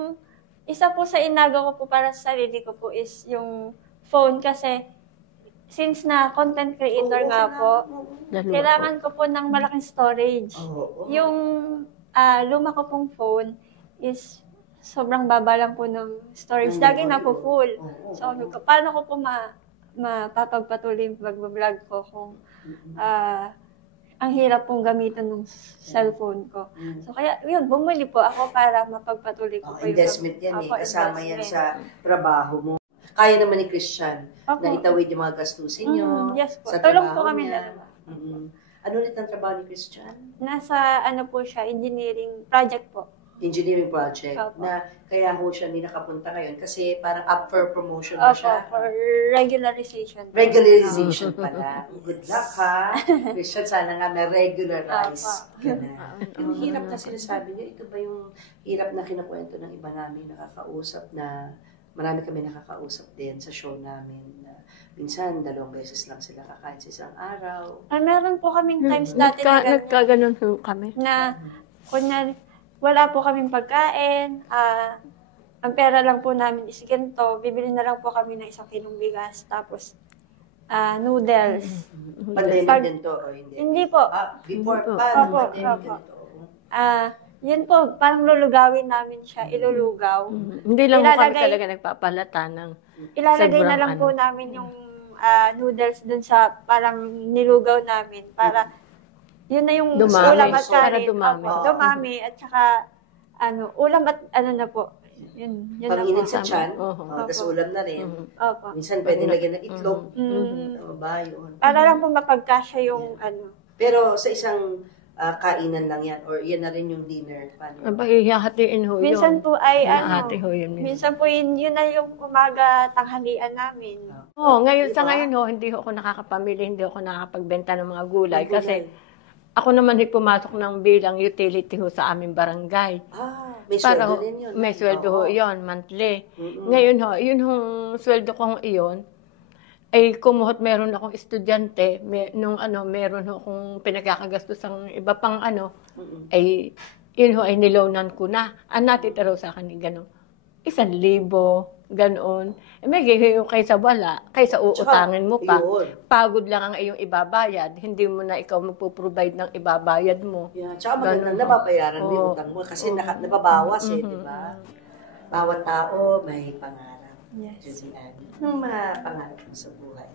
isa po sa inaga ko po para sa sarili ko po is yung phone kasi since na content creator nga po, kailangan ko po ng malaking storage. Yung luma ko pong phone is sobrang baba lang po ng storage. Lagi na po full. So, paano ko po mapapagpatuloy yung pag-vlog ko kung ang hirap pong gamitin ng cellphone ko. So, kaya, yun, bumili po ako para mapagpatuloy ko po yung investment yan kasama yan sa trabaho mo. Kaya naman ni Christian na itawid yung mga gastusin nyo. Yes po. Sa Tulong po trabaho kami niya. dalawa. Ano ulit ang trabaho ni Christian? Nasa po siya, engineering project po. Engineering project. Opo. Na kaya ho siya hindi nakapunta ngayon kasi parang up for promotion Opo, na siya. for regularization. Regularization pala. Good luck ha. Christian, sana nga na-regularize ka na. Yung hirap na sinasabi niyo, ito ba yung hirap na kinukwento ng iba namin nakakausap na marami kami nakakausap din sa show namin na minsan 2 beses lang sila kakain sa isang araw. Meron po kaming times dati na Nagkaganon ho kami. na kunyari, wala po kaming pagkain, ang pera lang po namin is ganito, bibili na lang po kami ng 1 kilong bigas, tapos noodles. Pandemic din to o hindi? Hindi po. Before Opo, pa, ng pandemic opo. ganito. Yun po, parang lulugawin namin siya, ilulugaw. Hindi lang ho kami Ilalagay- talaga nagpapalata ng Ilalagay na sobrang lang po namin yung noodles dun sa parang nilugaw namin para yun na yung Dumami. ulam at Para kanin. dumami. Opo, dumami at saka ulam at na po. Yun na po. Panginit sa tiyan, Oho. tapos ulam na rin. Opo. Minsan pwede lagyan ng itlog. Mm. Tama ba yun? Para lang po mapagkasya yung Pero sa isang kainan lang yan or yan na rin yung dinner. Paano? Aba, ihahatiin ho yun. Minsan po ay Ihahati ho yun. minsan po yun na yung umaga tanghalian namin. Ngayon sa Diba? ngayon ho, hindi ho ako nakakapamili, hindi ako nakakapagbenta ng mga gulay kasi ako naman ay pumasok ng bilang utility ho sa aming barangay. May sweldo din yun. May sweldo ho yun, monthly. Mm-mm. Ngayon ho, yun hong sweldo kong iyon, ay kumuhot meron akong estudyante, meron ho akong pinagkakagastos ang iba pang ay yun ho ay niloanan ko na. Ang natitiraw sa akin gano'n. 1,000, ganoon. May gayo kaysa wala, kaysa uutangin mo pa. Yun. Pagod lang ang iyong ibabayad, hindi mo na ikaw magpo-provide ng ibabayad mo. Yeah. Tsaka magandang nababayaran mo yung utang mo kasi nababawas di ba? Bawat tao may pangarap. Yes. Judy Ann, anong mga pangarap mo sa buhay?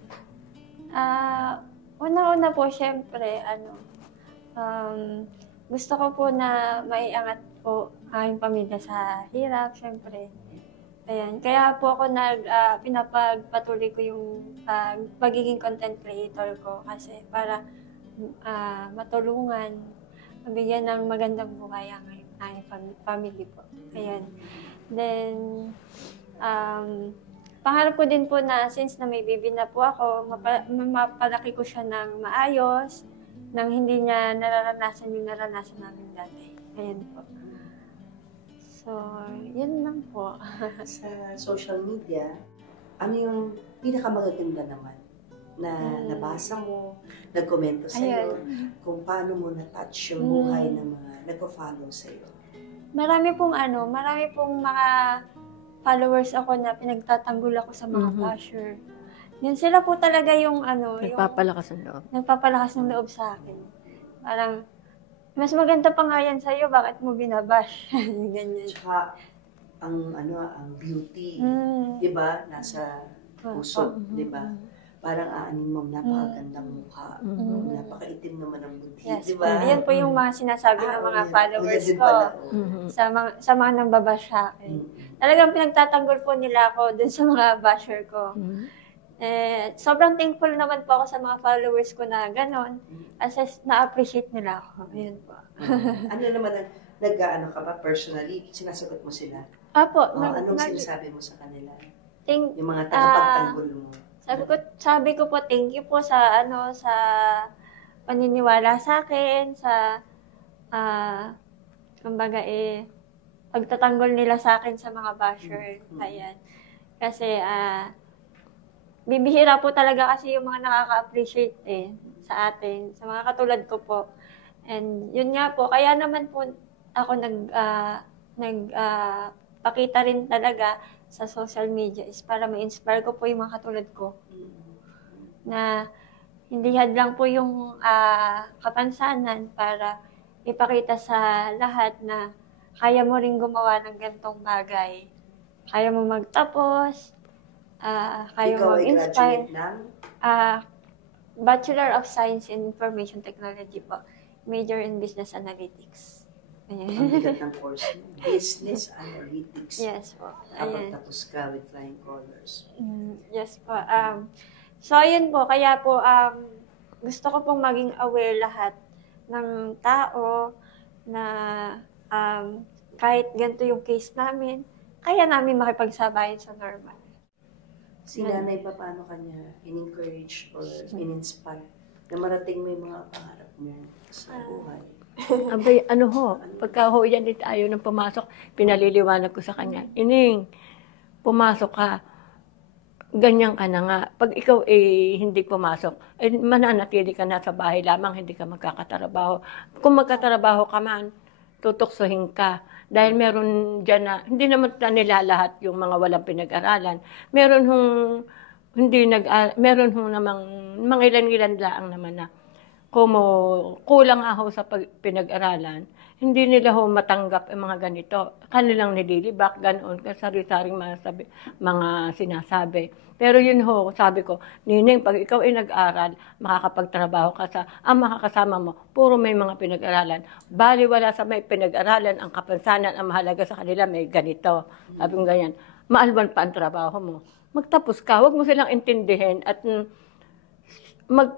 Una-una po, syempre, gusto ko po na maiangat po ang pamilya sa hirap, syempre. Ayan. Kaya po ako pinapagpatuloy ko yung pagiging content creator ko kasi para matulungan, mabigyan ng magandang buhay ang family po. Ayan. Then, pangarap ko din po na since na may baby na po ako, mapalaki ko siya ng maayos, nang hindi niya nararanasan yung naranasan namin dati. Ayan po. So, yun lang po. Sa social media, ano yung pinakamagaganda naman na nabasa mo, nagkomento sa'yo, kung paano mo na-touch yung buhay ng mga nagpo-follow sa'yo? Marami pong mga followers ako na pinagtatanggol ako sa mga basher. Yun sila po talaga yung Nagpapalakas ng loob. nagpapalakas ng loob sa akin. Parang, mas maganda pa nga yan sa'yo, bakit mo binabash? Ganyan. Tsaka, ang beauty, di ba, nasa puso, di ba? Parang aanin mo, napakagandang mukha, napakaitim naman ang buti, Yes, di ba? yan po yung mga sinasabi ng mga followers Yan din ko pala, sa mga nambabash sa akin. Talagang pinagtatanggol po nila ako dun sa mga basher ko. Sobrang thankful naman po ako sa mga followers ko na gano'n. Kasi na-appreciate nila ako. Ayun po. Ano naman, nag-ano ka ba personally? Sinasagot mo sila? Apo. Anong sinasabi mo sa kanila? Thank, Yung mga tagapagtanggol mo? sabi ko po thank you po sa paniniwala sa akin, sa, kumbaga pagtatanggol nila sa akin sa mga basher. Ayan. Kasi, bibihira po talaga kasi yung mga nakaka-appreciate sa atin, sa mga katulad ko po. And yun nga po, kaya naman po ako pakita rin talaga sa social media is para ma-inspire ko po yung mga katulad ko. Na hindi hadlang po yung kapansanan para ipakita sa lahat na kaya mo rin gumawa ng ganitong bagay. Kaya mo magtapos, kaya mo mag-inspire. Ikaw ay graduate ng? Bachelor of Science in Information Technology po. Major in Business Analytics. Ang bigat ng course mo. Business Analytics. Yes po. Habang tapos ka with flying colors. Yes po. So, ayun po. Kaya po, gusto ko pong maging aware lahat ng tao na kahit ganito yung case namin, kaya namin makipagsabayan sa normal. Si nanay pa, paano kanya in-encourage or in-inspire na marating mo yung mga pangarap mo sa buhay? Abay, pagka yan ayaw nang pumasok, pinaliliwanag ko sa kanya, Ining, pumasok ka, ganyan ka na nga. Pag ikaw hindi pumasok, mananatili ka na sa bahay lamang, hindi ka magkakatrabaho. Kung magkatrabaho ka man, tutuksohin ka. Dahil meron dyan na, hindi naman nila lahat yung mga walang pinag-aralan. Meron namang mga ilan-ilan laang naman na kulang ako sa pinag-aralan, hindi nila matanggap ang mga ganito. Kanilang nililibak, ganoon, kasari-saring mga sinasabi. Pero yun sabi ko, Nining, pag ikaw ay nag-aral, makakapagtrabaho ka ang makakasama mo, puro may mga pinag-aralan. Baliwala sa may pinag-aralan, ang kapansanan, ang mahalaga sa kanila, may ganito. Sabi ko ganyan, maalwan pa ang trabaho mo. Magtapos ka, huwag mo silang intindihin at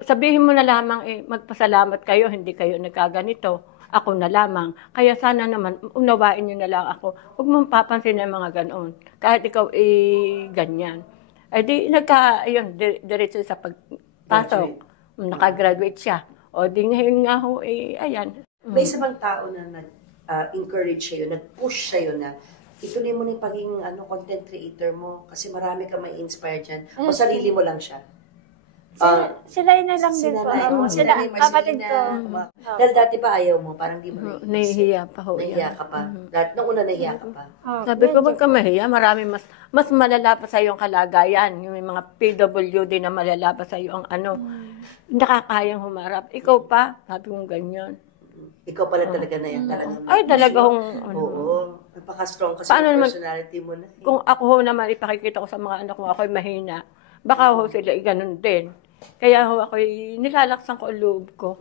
sabihin mo na lamang, magpasalamat kayo, hindi kayo nagkaganito. Ako na lamang. Kaya sana naman, unawain nyo na lang ako. Huwag mong papansin ang mga ganoon. Kahit ikaw ganyan. Ay di, diretso sa pagpasok. Nakagraduate siya. O di ngayon nga ayan. May isa bang tao na nag-encourage sa'yo, nag-push sa'yo na ituloy mo na yung pagiging content creator mo kasi marami ka may inspire dyan. O sarili mo lang siya? Sila na lang din po. Sila, kapatid ko. Dahil dati pa ayaw mo, parang di mo nahihiya pa nahihiya ka pa. Nung una nahihiya ka pa. Sabi ko, wag ka mahiya. Marami mas malala pa sa iyong kalagayan. Yung mga PWD na malala pa sa iyo ang nakakayang humarap. Ikaw pa, sabi kong ganyan. Ikaw pala talaga na yan. Talagang Oo. Napaka-strong kasi yung personality mo na. Kung ako naman ipakikita ko sa mga anak ko, ako'y mahina, baka sila ganun din. Kaya ako'y nilalaksan ko ang loob ko.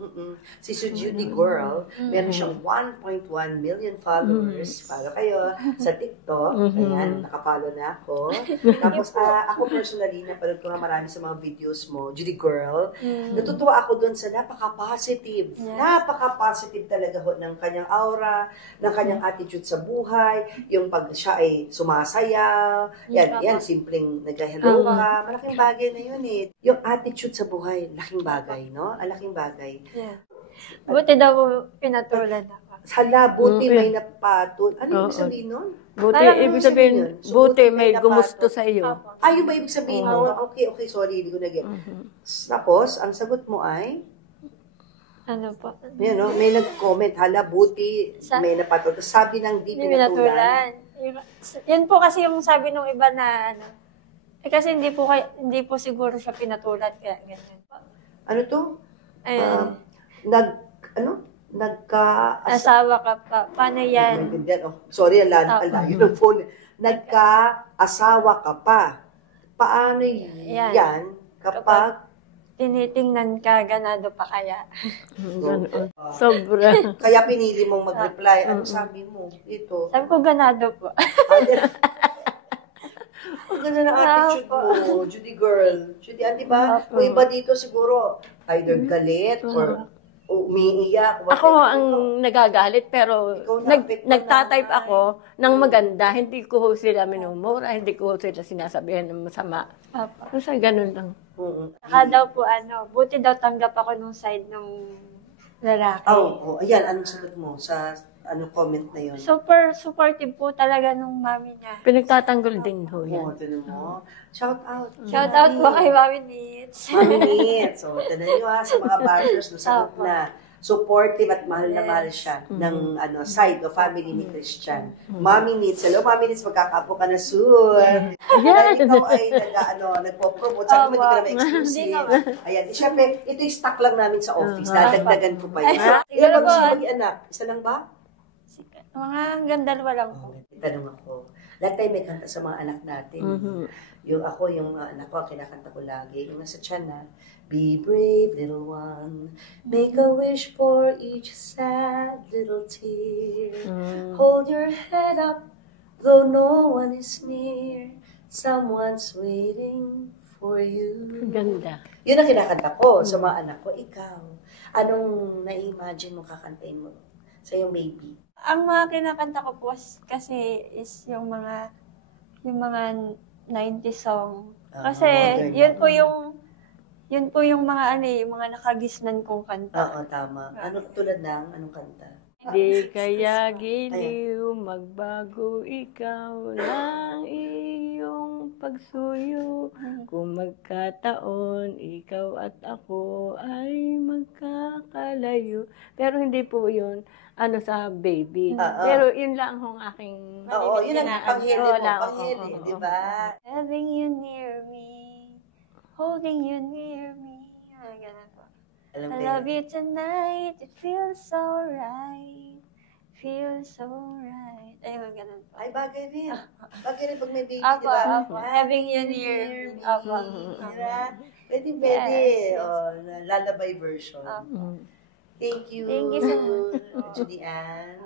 Si Judy Girl, meron siyang 1.1 million followers. Follow kayo sa TikTok. Ayan, nakafollow na ako. Tapos ako personally, napanood ko nga marami sa mga videos mo, Judy Girl. Natutuwa ako dun sa napaka-positive. Napaka-positive talaga ng kanyang aura, ng kanyang attitude sa buhay, yung pag siya ay sumasayaw. Yan, simpleng nag-hello ka. Malaking bagay na yun eh. Yung attitude sa buhay, laking bagay, no? Ang laking bagay. Yeah. Buti daw pinatulan ako. Hala, buti may napatol. Ano ibig sabihin nun? Buti, ibig sabihin, buti may gumusto sa iyo. Yung ba ibig sabihin nun? Okay, sorry, hindi ko na-get. Tapos, ang sagot mo ay? Ano po? May nag-comment, hala, buti may napatol. Sabi ng di pinatulan. Yan po kasi yung sabi ng iba na kasi hindi po siguro siya pinatulan kaya ganyan. Ano to? Asawa ka pa. Paano yan? Sorry, ang layo ng phone. Nagka-asawa ka pa. Paano yan kapag tinitingnan ka, ganado pa kaya? Sobra. Kaya pinili mong mag-reply. Ano sabi mo? Ito. Sabi ko, ganado po. Ang ganda ng attitude mo, Judy Girl. Judy, di ba? Kung iba dito siguro, either galit or umiiyak. Ako ang nagagalit, pero nagtatype ako ng maganda. Hindi ko sila minumura, hindi ko sila sinasabihan ng masama. Kasi ganun lang. Saka daw po buti daw tanggap ako nung side nung lalaki. Ayan, anong sagot mo sa comment na yun? Super supportive po talaga nung mami niya. Pinagtatanggol din ho yan. Tinan mo. Shout out. Shout out po kay Mami Nits. Mami Nits. So, tinan nyo sa mga bashers, nasagot na. Supportive at mahal na mahal siya ng side of family ni Christian. Mami Nits. Hello, Mami Nits. Magkakapo ka na soon. Dahil ikaw ay nagpo-promote. Sabi mo, hindi ka naman exclusive. Ayan. Siyempre, ito yung stock lang namin sa office. Dadagdagan ko pa yun. Ilan ba gusto mag-anak? Isa lang ba? Mga hanggang 2 lang po. Tanong ako. Lahat tayo may kanta sa mga anak natin. Yung anak ko, kinakanta ko lagi. Yung nasa tiyan na, be brave, little one. Make a wish for each sad little tear. Hold your head up, though no one is near. Someone's waiting for you. Ganda. Yun ang kinakanta ko sa mga anak ko. Ikaw, anong na-imagine mo kakantayin mo sa iyong baby? Ang mga kinakanta ko po kasi is yung mga 90s song. Kasi yun po yung mga yung mga nakagisnan kong kanta. Oo, tama. Tulad ng anong kanta? Di kaya giliw, magbago ikaw lang iyong pagsuyo. Kung magkataon, ikaw at ako ay magkakalayo. Pero hindi po yun sa baby. Pero yun lang ang aking... Oo, yun ang panghili mo. Panghili, di ba? Having you near me, holding you near me. Ganun po. I love you tonight, it feels so right. Feels so right. Ayun, ganun po. Ay, bagay rin. Bagay rin pag may baby, di Apo, ba? having you near me. Apo. Diba? Pwede. Lullaby version. Thank you. Thank you so much. Julian.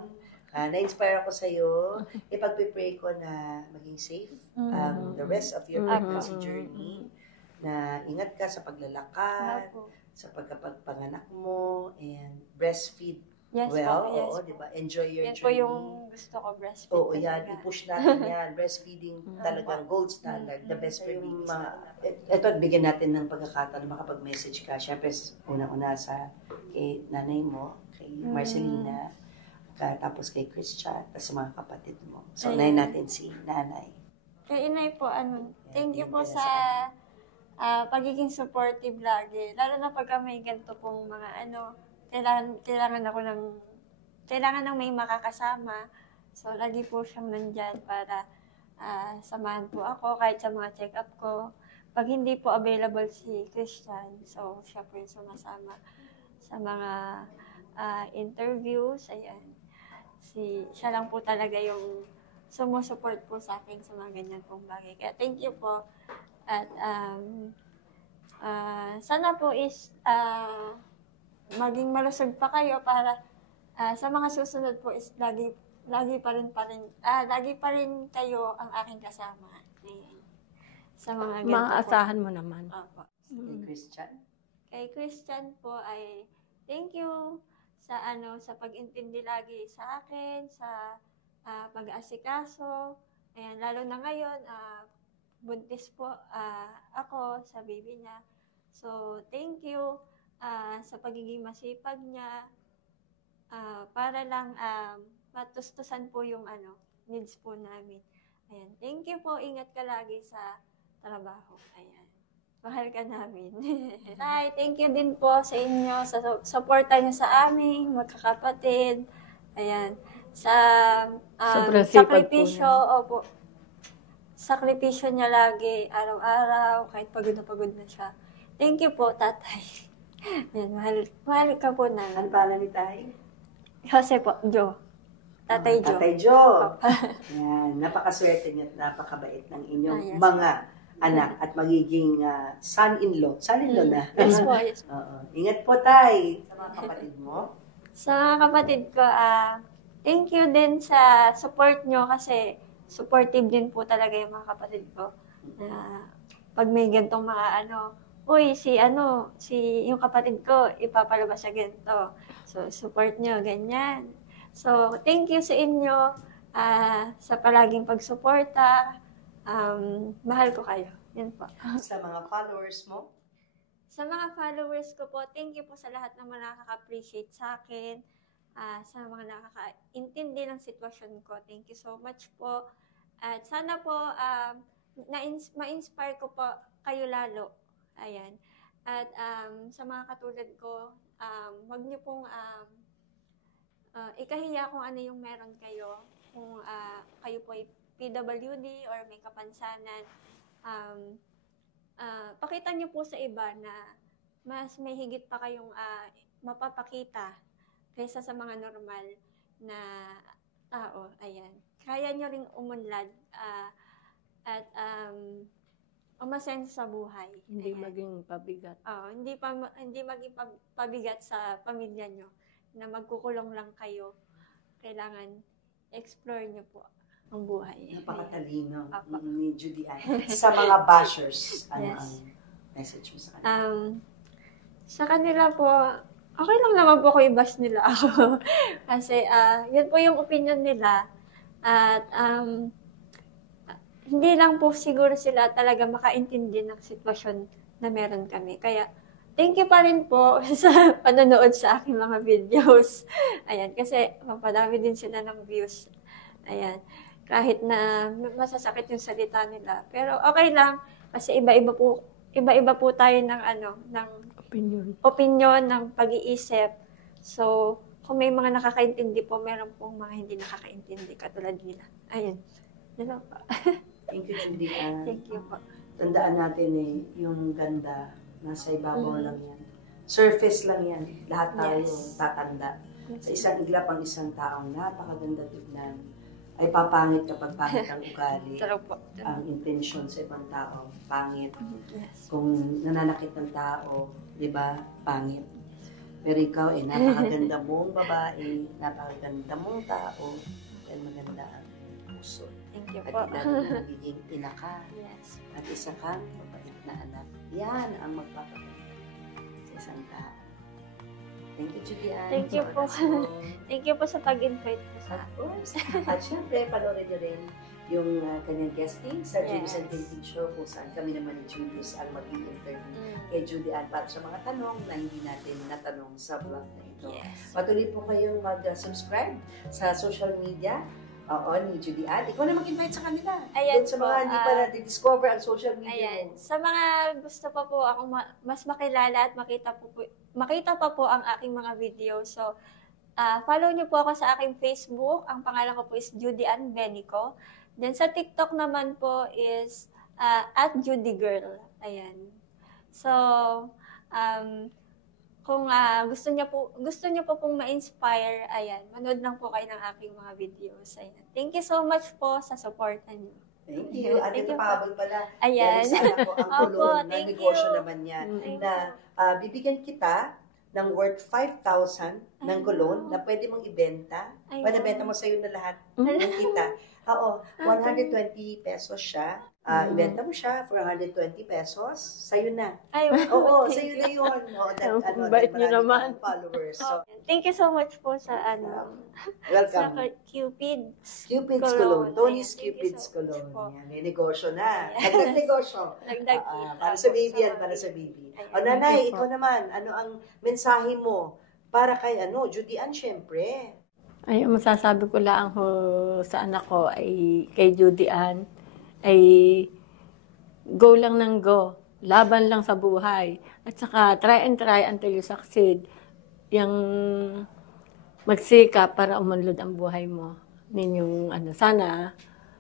Na-inspire ako sa'yo. Ipagpipray ko na maging safe the rest of your pregnancy journey. Na ingat ka sa paglalakad, sa pagkapagpanganak mo, and breastfeed well. Yes. Oo, di ba? Enjoy your Yan po journey. yung gusto ko, breastfeed. Oo, yan. I-push natin yan. Breastfeeding talagang gold standard. The best for babies. Ito, bigyan natin ng pagkakataon na makapag-message ka. Siyempre, unang-una kay nanay mo, kay Marcelina, tapos kay Christian, tapos sa mga kapatid mo. So, unahin natin si nanay. Kay inay po, thank you po sa pagiging supportive lagi. Lalo na pagka may ganito pong mga kailangan ng may makakasama. So, lagi po siyang nandyan para samahan po ako kahit sa mga check-up ko. Pag hindi po available si Christian, so siya po yung sumasama sa mga interviews. Ayan. Siya lang po talaga yung sumusupport po sa akin sa mga ganyan pong bagay. Kaya thank you po. At sana po is maging malusog pa kayo para sa mga susunod po is lagi pa rin kayo ang aking kasama. Ayan. Sa mga ganito Maasahan mo naman. Opo. Kay Christian? Kay Christian po ay thank you sa sa pag-intindi lagi sa akin, sa pag-aasikaso. Ayan, lalo na ngayon, buntis po ako sa baby niya. So, thank you sa pagiging masipag niya para lang matustusan po yung needs po namin. Ayan, thank you po. Ingat ka lagi sa trabaho. Ayan. Mahal ka namin. Tay, thank you din po sa inyo, sa suporta niyo sa amin, magkakapatid. Ayan. Sa sakripisyo, opo. Sakripisyo niya lagi, araw-araw, kahit pagod na siya. Thank you po, tatay. Ayan, mahal ka po namin. Ano pala ni Tay? Jose po, Joe. Tatay Joe. Tatay Joe. Yan, napakaswerte niyo at napakabait ng inyong mga anak at magiging son-in-law. Son-in-law na. Yes po, yes po. Ingat po, Tay. Sa mga kapatid mo. Sa kapatid ko, thank you din sa support nyo kasi supportive din po talaga yung mga kapatid ko. Pag may gantong mga uy, yung kapatid ko, ipapalabas sa ganito. So, support nyo, ganyan. So, thank you sa inyo sa palaging pagsuporta. Mahal ko kayo. Yan po. Sa mga followers mo? Sa mga followers ko po, thank you po sa lahat ng mga nakaka-appreciate sa akin, sa mga nakakaintindi ng sitwasyon ko. Thank you so much po. At sana po, ma-inspire ko po kayo lalo. Ayan. At sa mga katulad ko, wag niyo pong ikahiya kung ano yung meron kayo. Kung kayo po ay PWD or may kapansanan, pakita niyo po sa iba na mas may higit pa kayong mapapakita kaysa sa mga normal na tao. Ayan. Kaya niyo ring umunlad at umasenso sa buhay. Hindi Ayan. maging pabigat. Hindi maging pabigat sa pamilya niyo na magkukulong lang kayo. Kailangan explore niyo po ang buhay. Napakatalino Apa. ni Judy Ann. Sa mga bashers, ano Yes. ang message mo sa kanila? Sa kanila po, okay lang naman po kung i-bash nila ako. Kasi yun po yung opinion nila. At hindi lang po siguro sila talaga makaintindi ng sitwasyon na meron kami. Kaya, thank you pa rin po sa panonood sa aking mga videos. Ayan, kasi mapadami din sila ng views. Ayan, kahit na masasakit yung salita nila. Pero okay lang, kasi iba-iba po tayo ng opinion, ng pag-iisip. So, kung may mga nakakaintindi po, meron pong mga hindi nakakaintindi katulad nila. Ayun. Yun lang po. Thank you, Judy Ann. Thank you po. Tandaan natin yung ganda, nasa ibabaw lang yan. Surface lang yan. Lahat tayo Yes. tatanda. Sa isang iglap ang isang taong napakaganda tignan, ay papangit kapag pangit ang ugali. Sarap po. Ang intensyon sa ibang tao, pangit. Yes. Kung nananakit ng tao, di ba, pangit. Pero ikaw, napakaganda mong babae, napakaganda mong tao, at maganda ang puso. Thank you At po. lalo na magiging ina ka, Yes. at isa kang mabait na anak. Yan ang magpapaganda sa isang tao. Thank you, Judy Ann. Thank you po. Oras mo. Thank you po sa pag-invite po sa Of course. At syempre, panoorin niyo rin yung kanyang guesting sa Julius and Tintin Show kung saan kami naman ni Julius ang mag-i-interview kay Judy Ann para sa mga tanong na hindi natin natanong sa vlog na ito. Yes. Patuloy po kayong mag-subscribe sa social media ni Judy Ann. Ikaw na mag-invite sa kanila. Ayan Doon sa po, mga hindi pa na-discover ang social media Ayan. mo. Sa mga gusto pa po akong mas makilala at makita pa po ang aking mga video. So, follow niyo po ako sa aking Facebook. Ang pangalan ko po is Judy Ann Benico. Then sa TikTok naman po is @JudyGirl. Ayan. So, kung gusto niyo po pong ma-inspire, ayan, manood lang po kayo ng aking mga videos. Ayan. Thank you so much po sa support niyo. Thank you. At Thank ito you pahabol pala. Ayan. Sana po ang Opo, kulon na thank negosyo you. naman yan. Thank Na bibigyan kita ng worth 5,000 ng kulon na pwede mong ibenta. Ay, Panabenta mo sa'yo na lahat ng kita. Oo, 120 pesos siya. Ibenta mo siya for 120 pesos. Sa'yo na. Ay, Oo, thank sa'yo you. na yun. Oo, Bait dahil niyo marami naman. kang followers. So, Thank you so much po sa sa welcome. Cupid's Cupid's Cologne. Cologne. Tony's Ayan, thank you Cupid's so much Cologne. po. Yan, may negosyo na. Ayan. Dagdag negosyo. Dagdag Para sa baby yan, para sa baby. Ayan. O nanay, ikaw naman, ano ang mensahe mo para kay Judy Ann, syempre? Ay, ang masasabi ko lang ho sa anak ko ay kay Judy Ann ay go lang ng go. Laban lang sa buhay. At saka try until you succeed. Yung magsika para umunlad ang buhay mo. Ninyong sana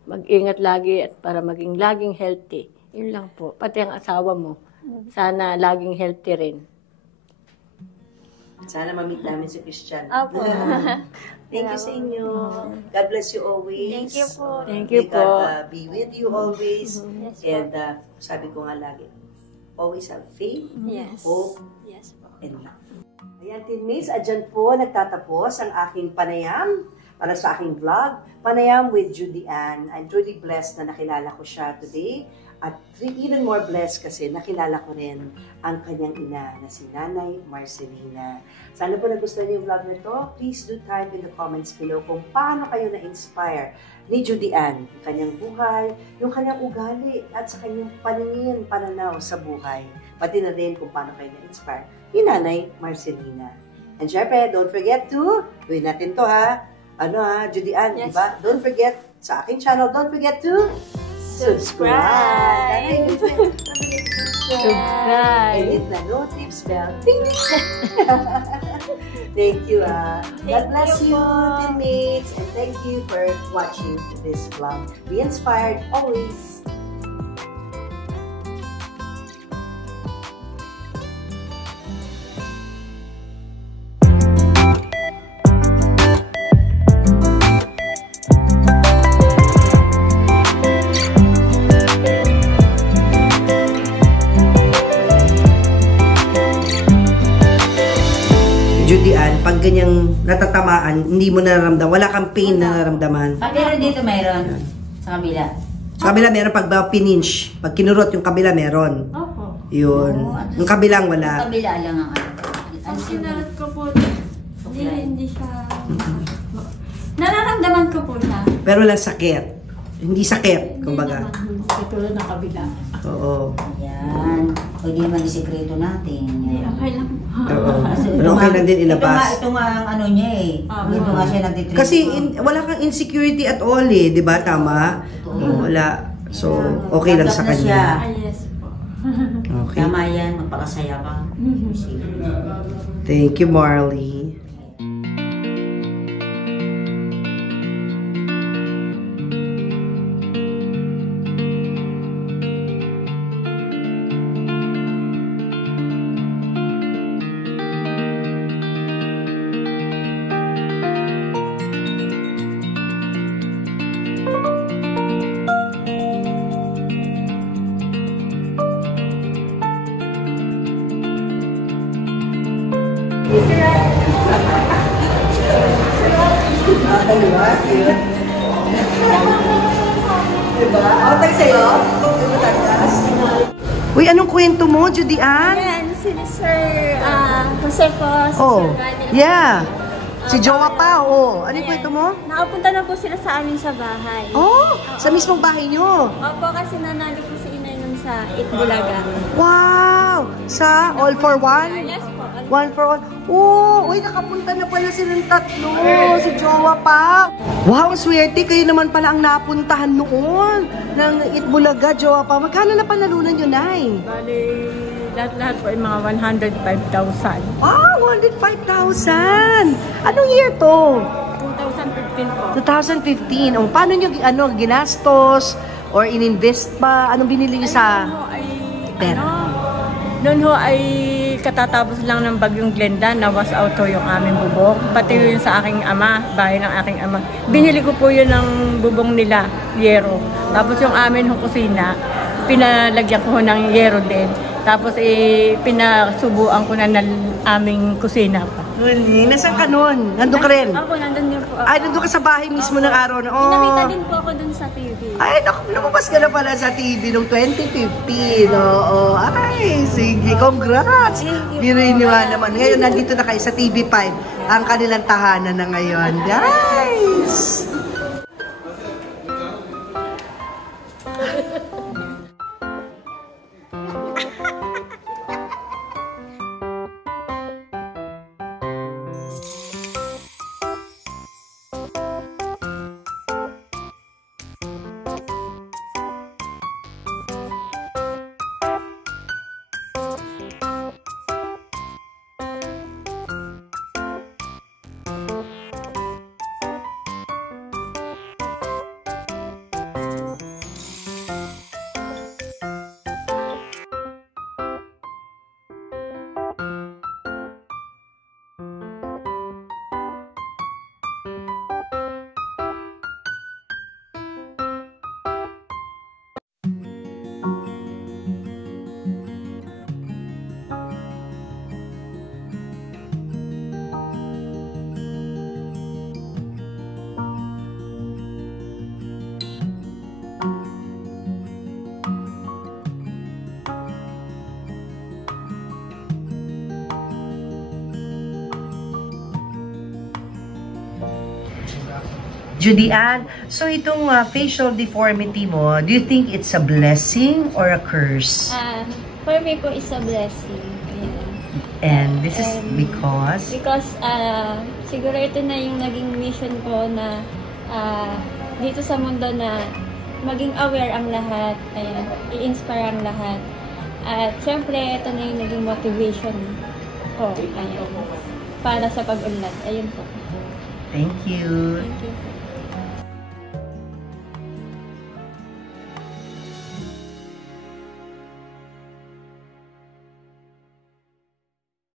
mag-ingat lagi at para maging laging healthy. Yun lang po. Pati ang asawa mo. Sana laging healthy rin. Sana ma-meet namin si Christian. Opo. Thank you sa inyo. God bless you always. Thank you po. Thank you May God po. be with you always. Yes po. And sabi ko nga lagi, always have faith, Yes. hope, Yes po. and love. Ayan, teammates, adyan po nagtatapos ang aking panayam para sa aking vlog, Panayam with Judy Ann. I'm truly blessed na nakilala ko siya today. At even more blessed kasi nakilala ko rin ang kanyang ina na si Nanay Marcelina. Sana po nagustuhan niyo yung vlog na to. Please do type in the comments below kung paano kayo na-inspire ni Judy Ann. Yung kanyang buhay, yung kanyang ugali, at sa kanyang pananaw sa buhay. pati na rin kung paano kayo na-inspire ni Nanay Marcelina. And syempre, don't forget to, gawin natin to ha, Judy Ann, Yes. diba? Don't forget sa aking channel, don't forget to subscribe. Subscribe. And hit the notification bell. Ding! Thank you. God bless you, teammates. And thank you for watching this vlog. Be inspired always. Judy Ann, pag ganyang natatamaan, hindi mo nararamdaman, wala kang pain na nararamdaman. Pero dito mayroon. Sa kabila. Sa kabila meron pag pininch, pag kinurot yung kabila meron. Opo. Yun. Yung kabilang Sa wala. kabila lang ang ano. Pag sinarot ko po, hindi siya... Nararamdaman ko po siya. Pero wala sakit. Hindi sakit, kumbaga. Katulad ng kabila. Oo. Yan. Pwede naman isikreto natin. Yan. Okay lang. Oo. Pero okay lang din ilabas. Ito nga ang ano niya eh. Ito nga siya nagtitreat. Kasi wala kang insecurity at all eh, di ba? Tama? Wala. So, okay lang sa Tanggap na siya. kanya. Ah, yes po. Okay. Tama yan. Magpakasaya ka. Sige. Thank you, Marley. Diba? Outag sa'yo? Uy, anong kwento mo, Judy Ann? Ayan, si Sir Jose po, si Oh, Sir Guy. yeah. Si Jowa pa, oh. Ano yung kwento mo? Nakapunta na po sila sa amin sa bahay. Oh, sa mismong bahay nyo. Opo, kasi nanalo po si Inay nun sa Itbulaga. Wow! Sa All for One? Yes po. One for One. Oh, uy, nakapunta na pala silang tatlo. Si Jowa pa. Wow, swerte. Kayo naman pala ang napuntahan noon ng Itbulaga, Jowa pa. Magkano na panalunan yun, Nay? Bali, lahat-lahat po ay mga 105,000. Ah, 105,000. Anong year to? 2015 po. 2015. Oh, paano nyo ginastos? Or ininvest pa? Anong binili nyo sa pera? Noon ho ay katatapos lang ng bagyong Glenda, nawas out ho yung aming bubong. Pati yun sa aking ama, bahay ng aking ama. Binili ko po yun ng bubong nila, yero. Tapos yung amin ho kusina, pinalagyan ko ho ng yero din. Tapos pinasubuan ko na ng aming kusina pa. Huli, nasaan ka nun? Nandun ka rin? Opo, nandun din po ako. Ay, nandun ka sa bahay mismo ng araw na. Nakita Oh. din po ako dun sa TV. Ay, lumabas ka na pala sa TV noong 2015. Oo. Ay, sige. Congrats. Biriniwa naman. Ngayon, nandito na kayo sa TV5. Ang kanilang tahanan na ngayon. Guys! Judy Ann, so itong facial deformity mo, do you think it's a blessing or a curse? For me po, it's a blessing. Ayan. And this is because? Because siguro ito na yung naging mission ko na dito sa mundo na maging aware ang lahat, ayan, i-inspire ang lahat. At syempre, ito na yung naging motivation ko, ayan, para sa pag-unlad. Ayun po. Thank you. Thank you.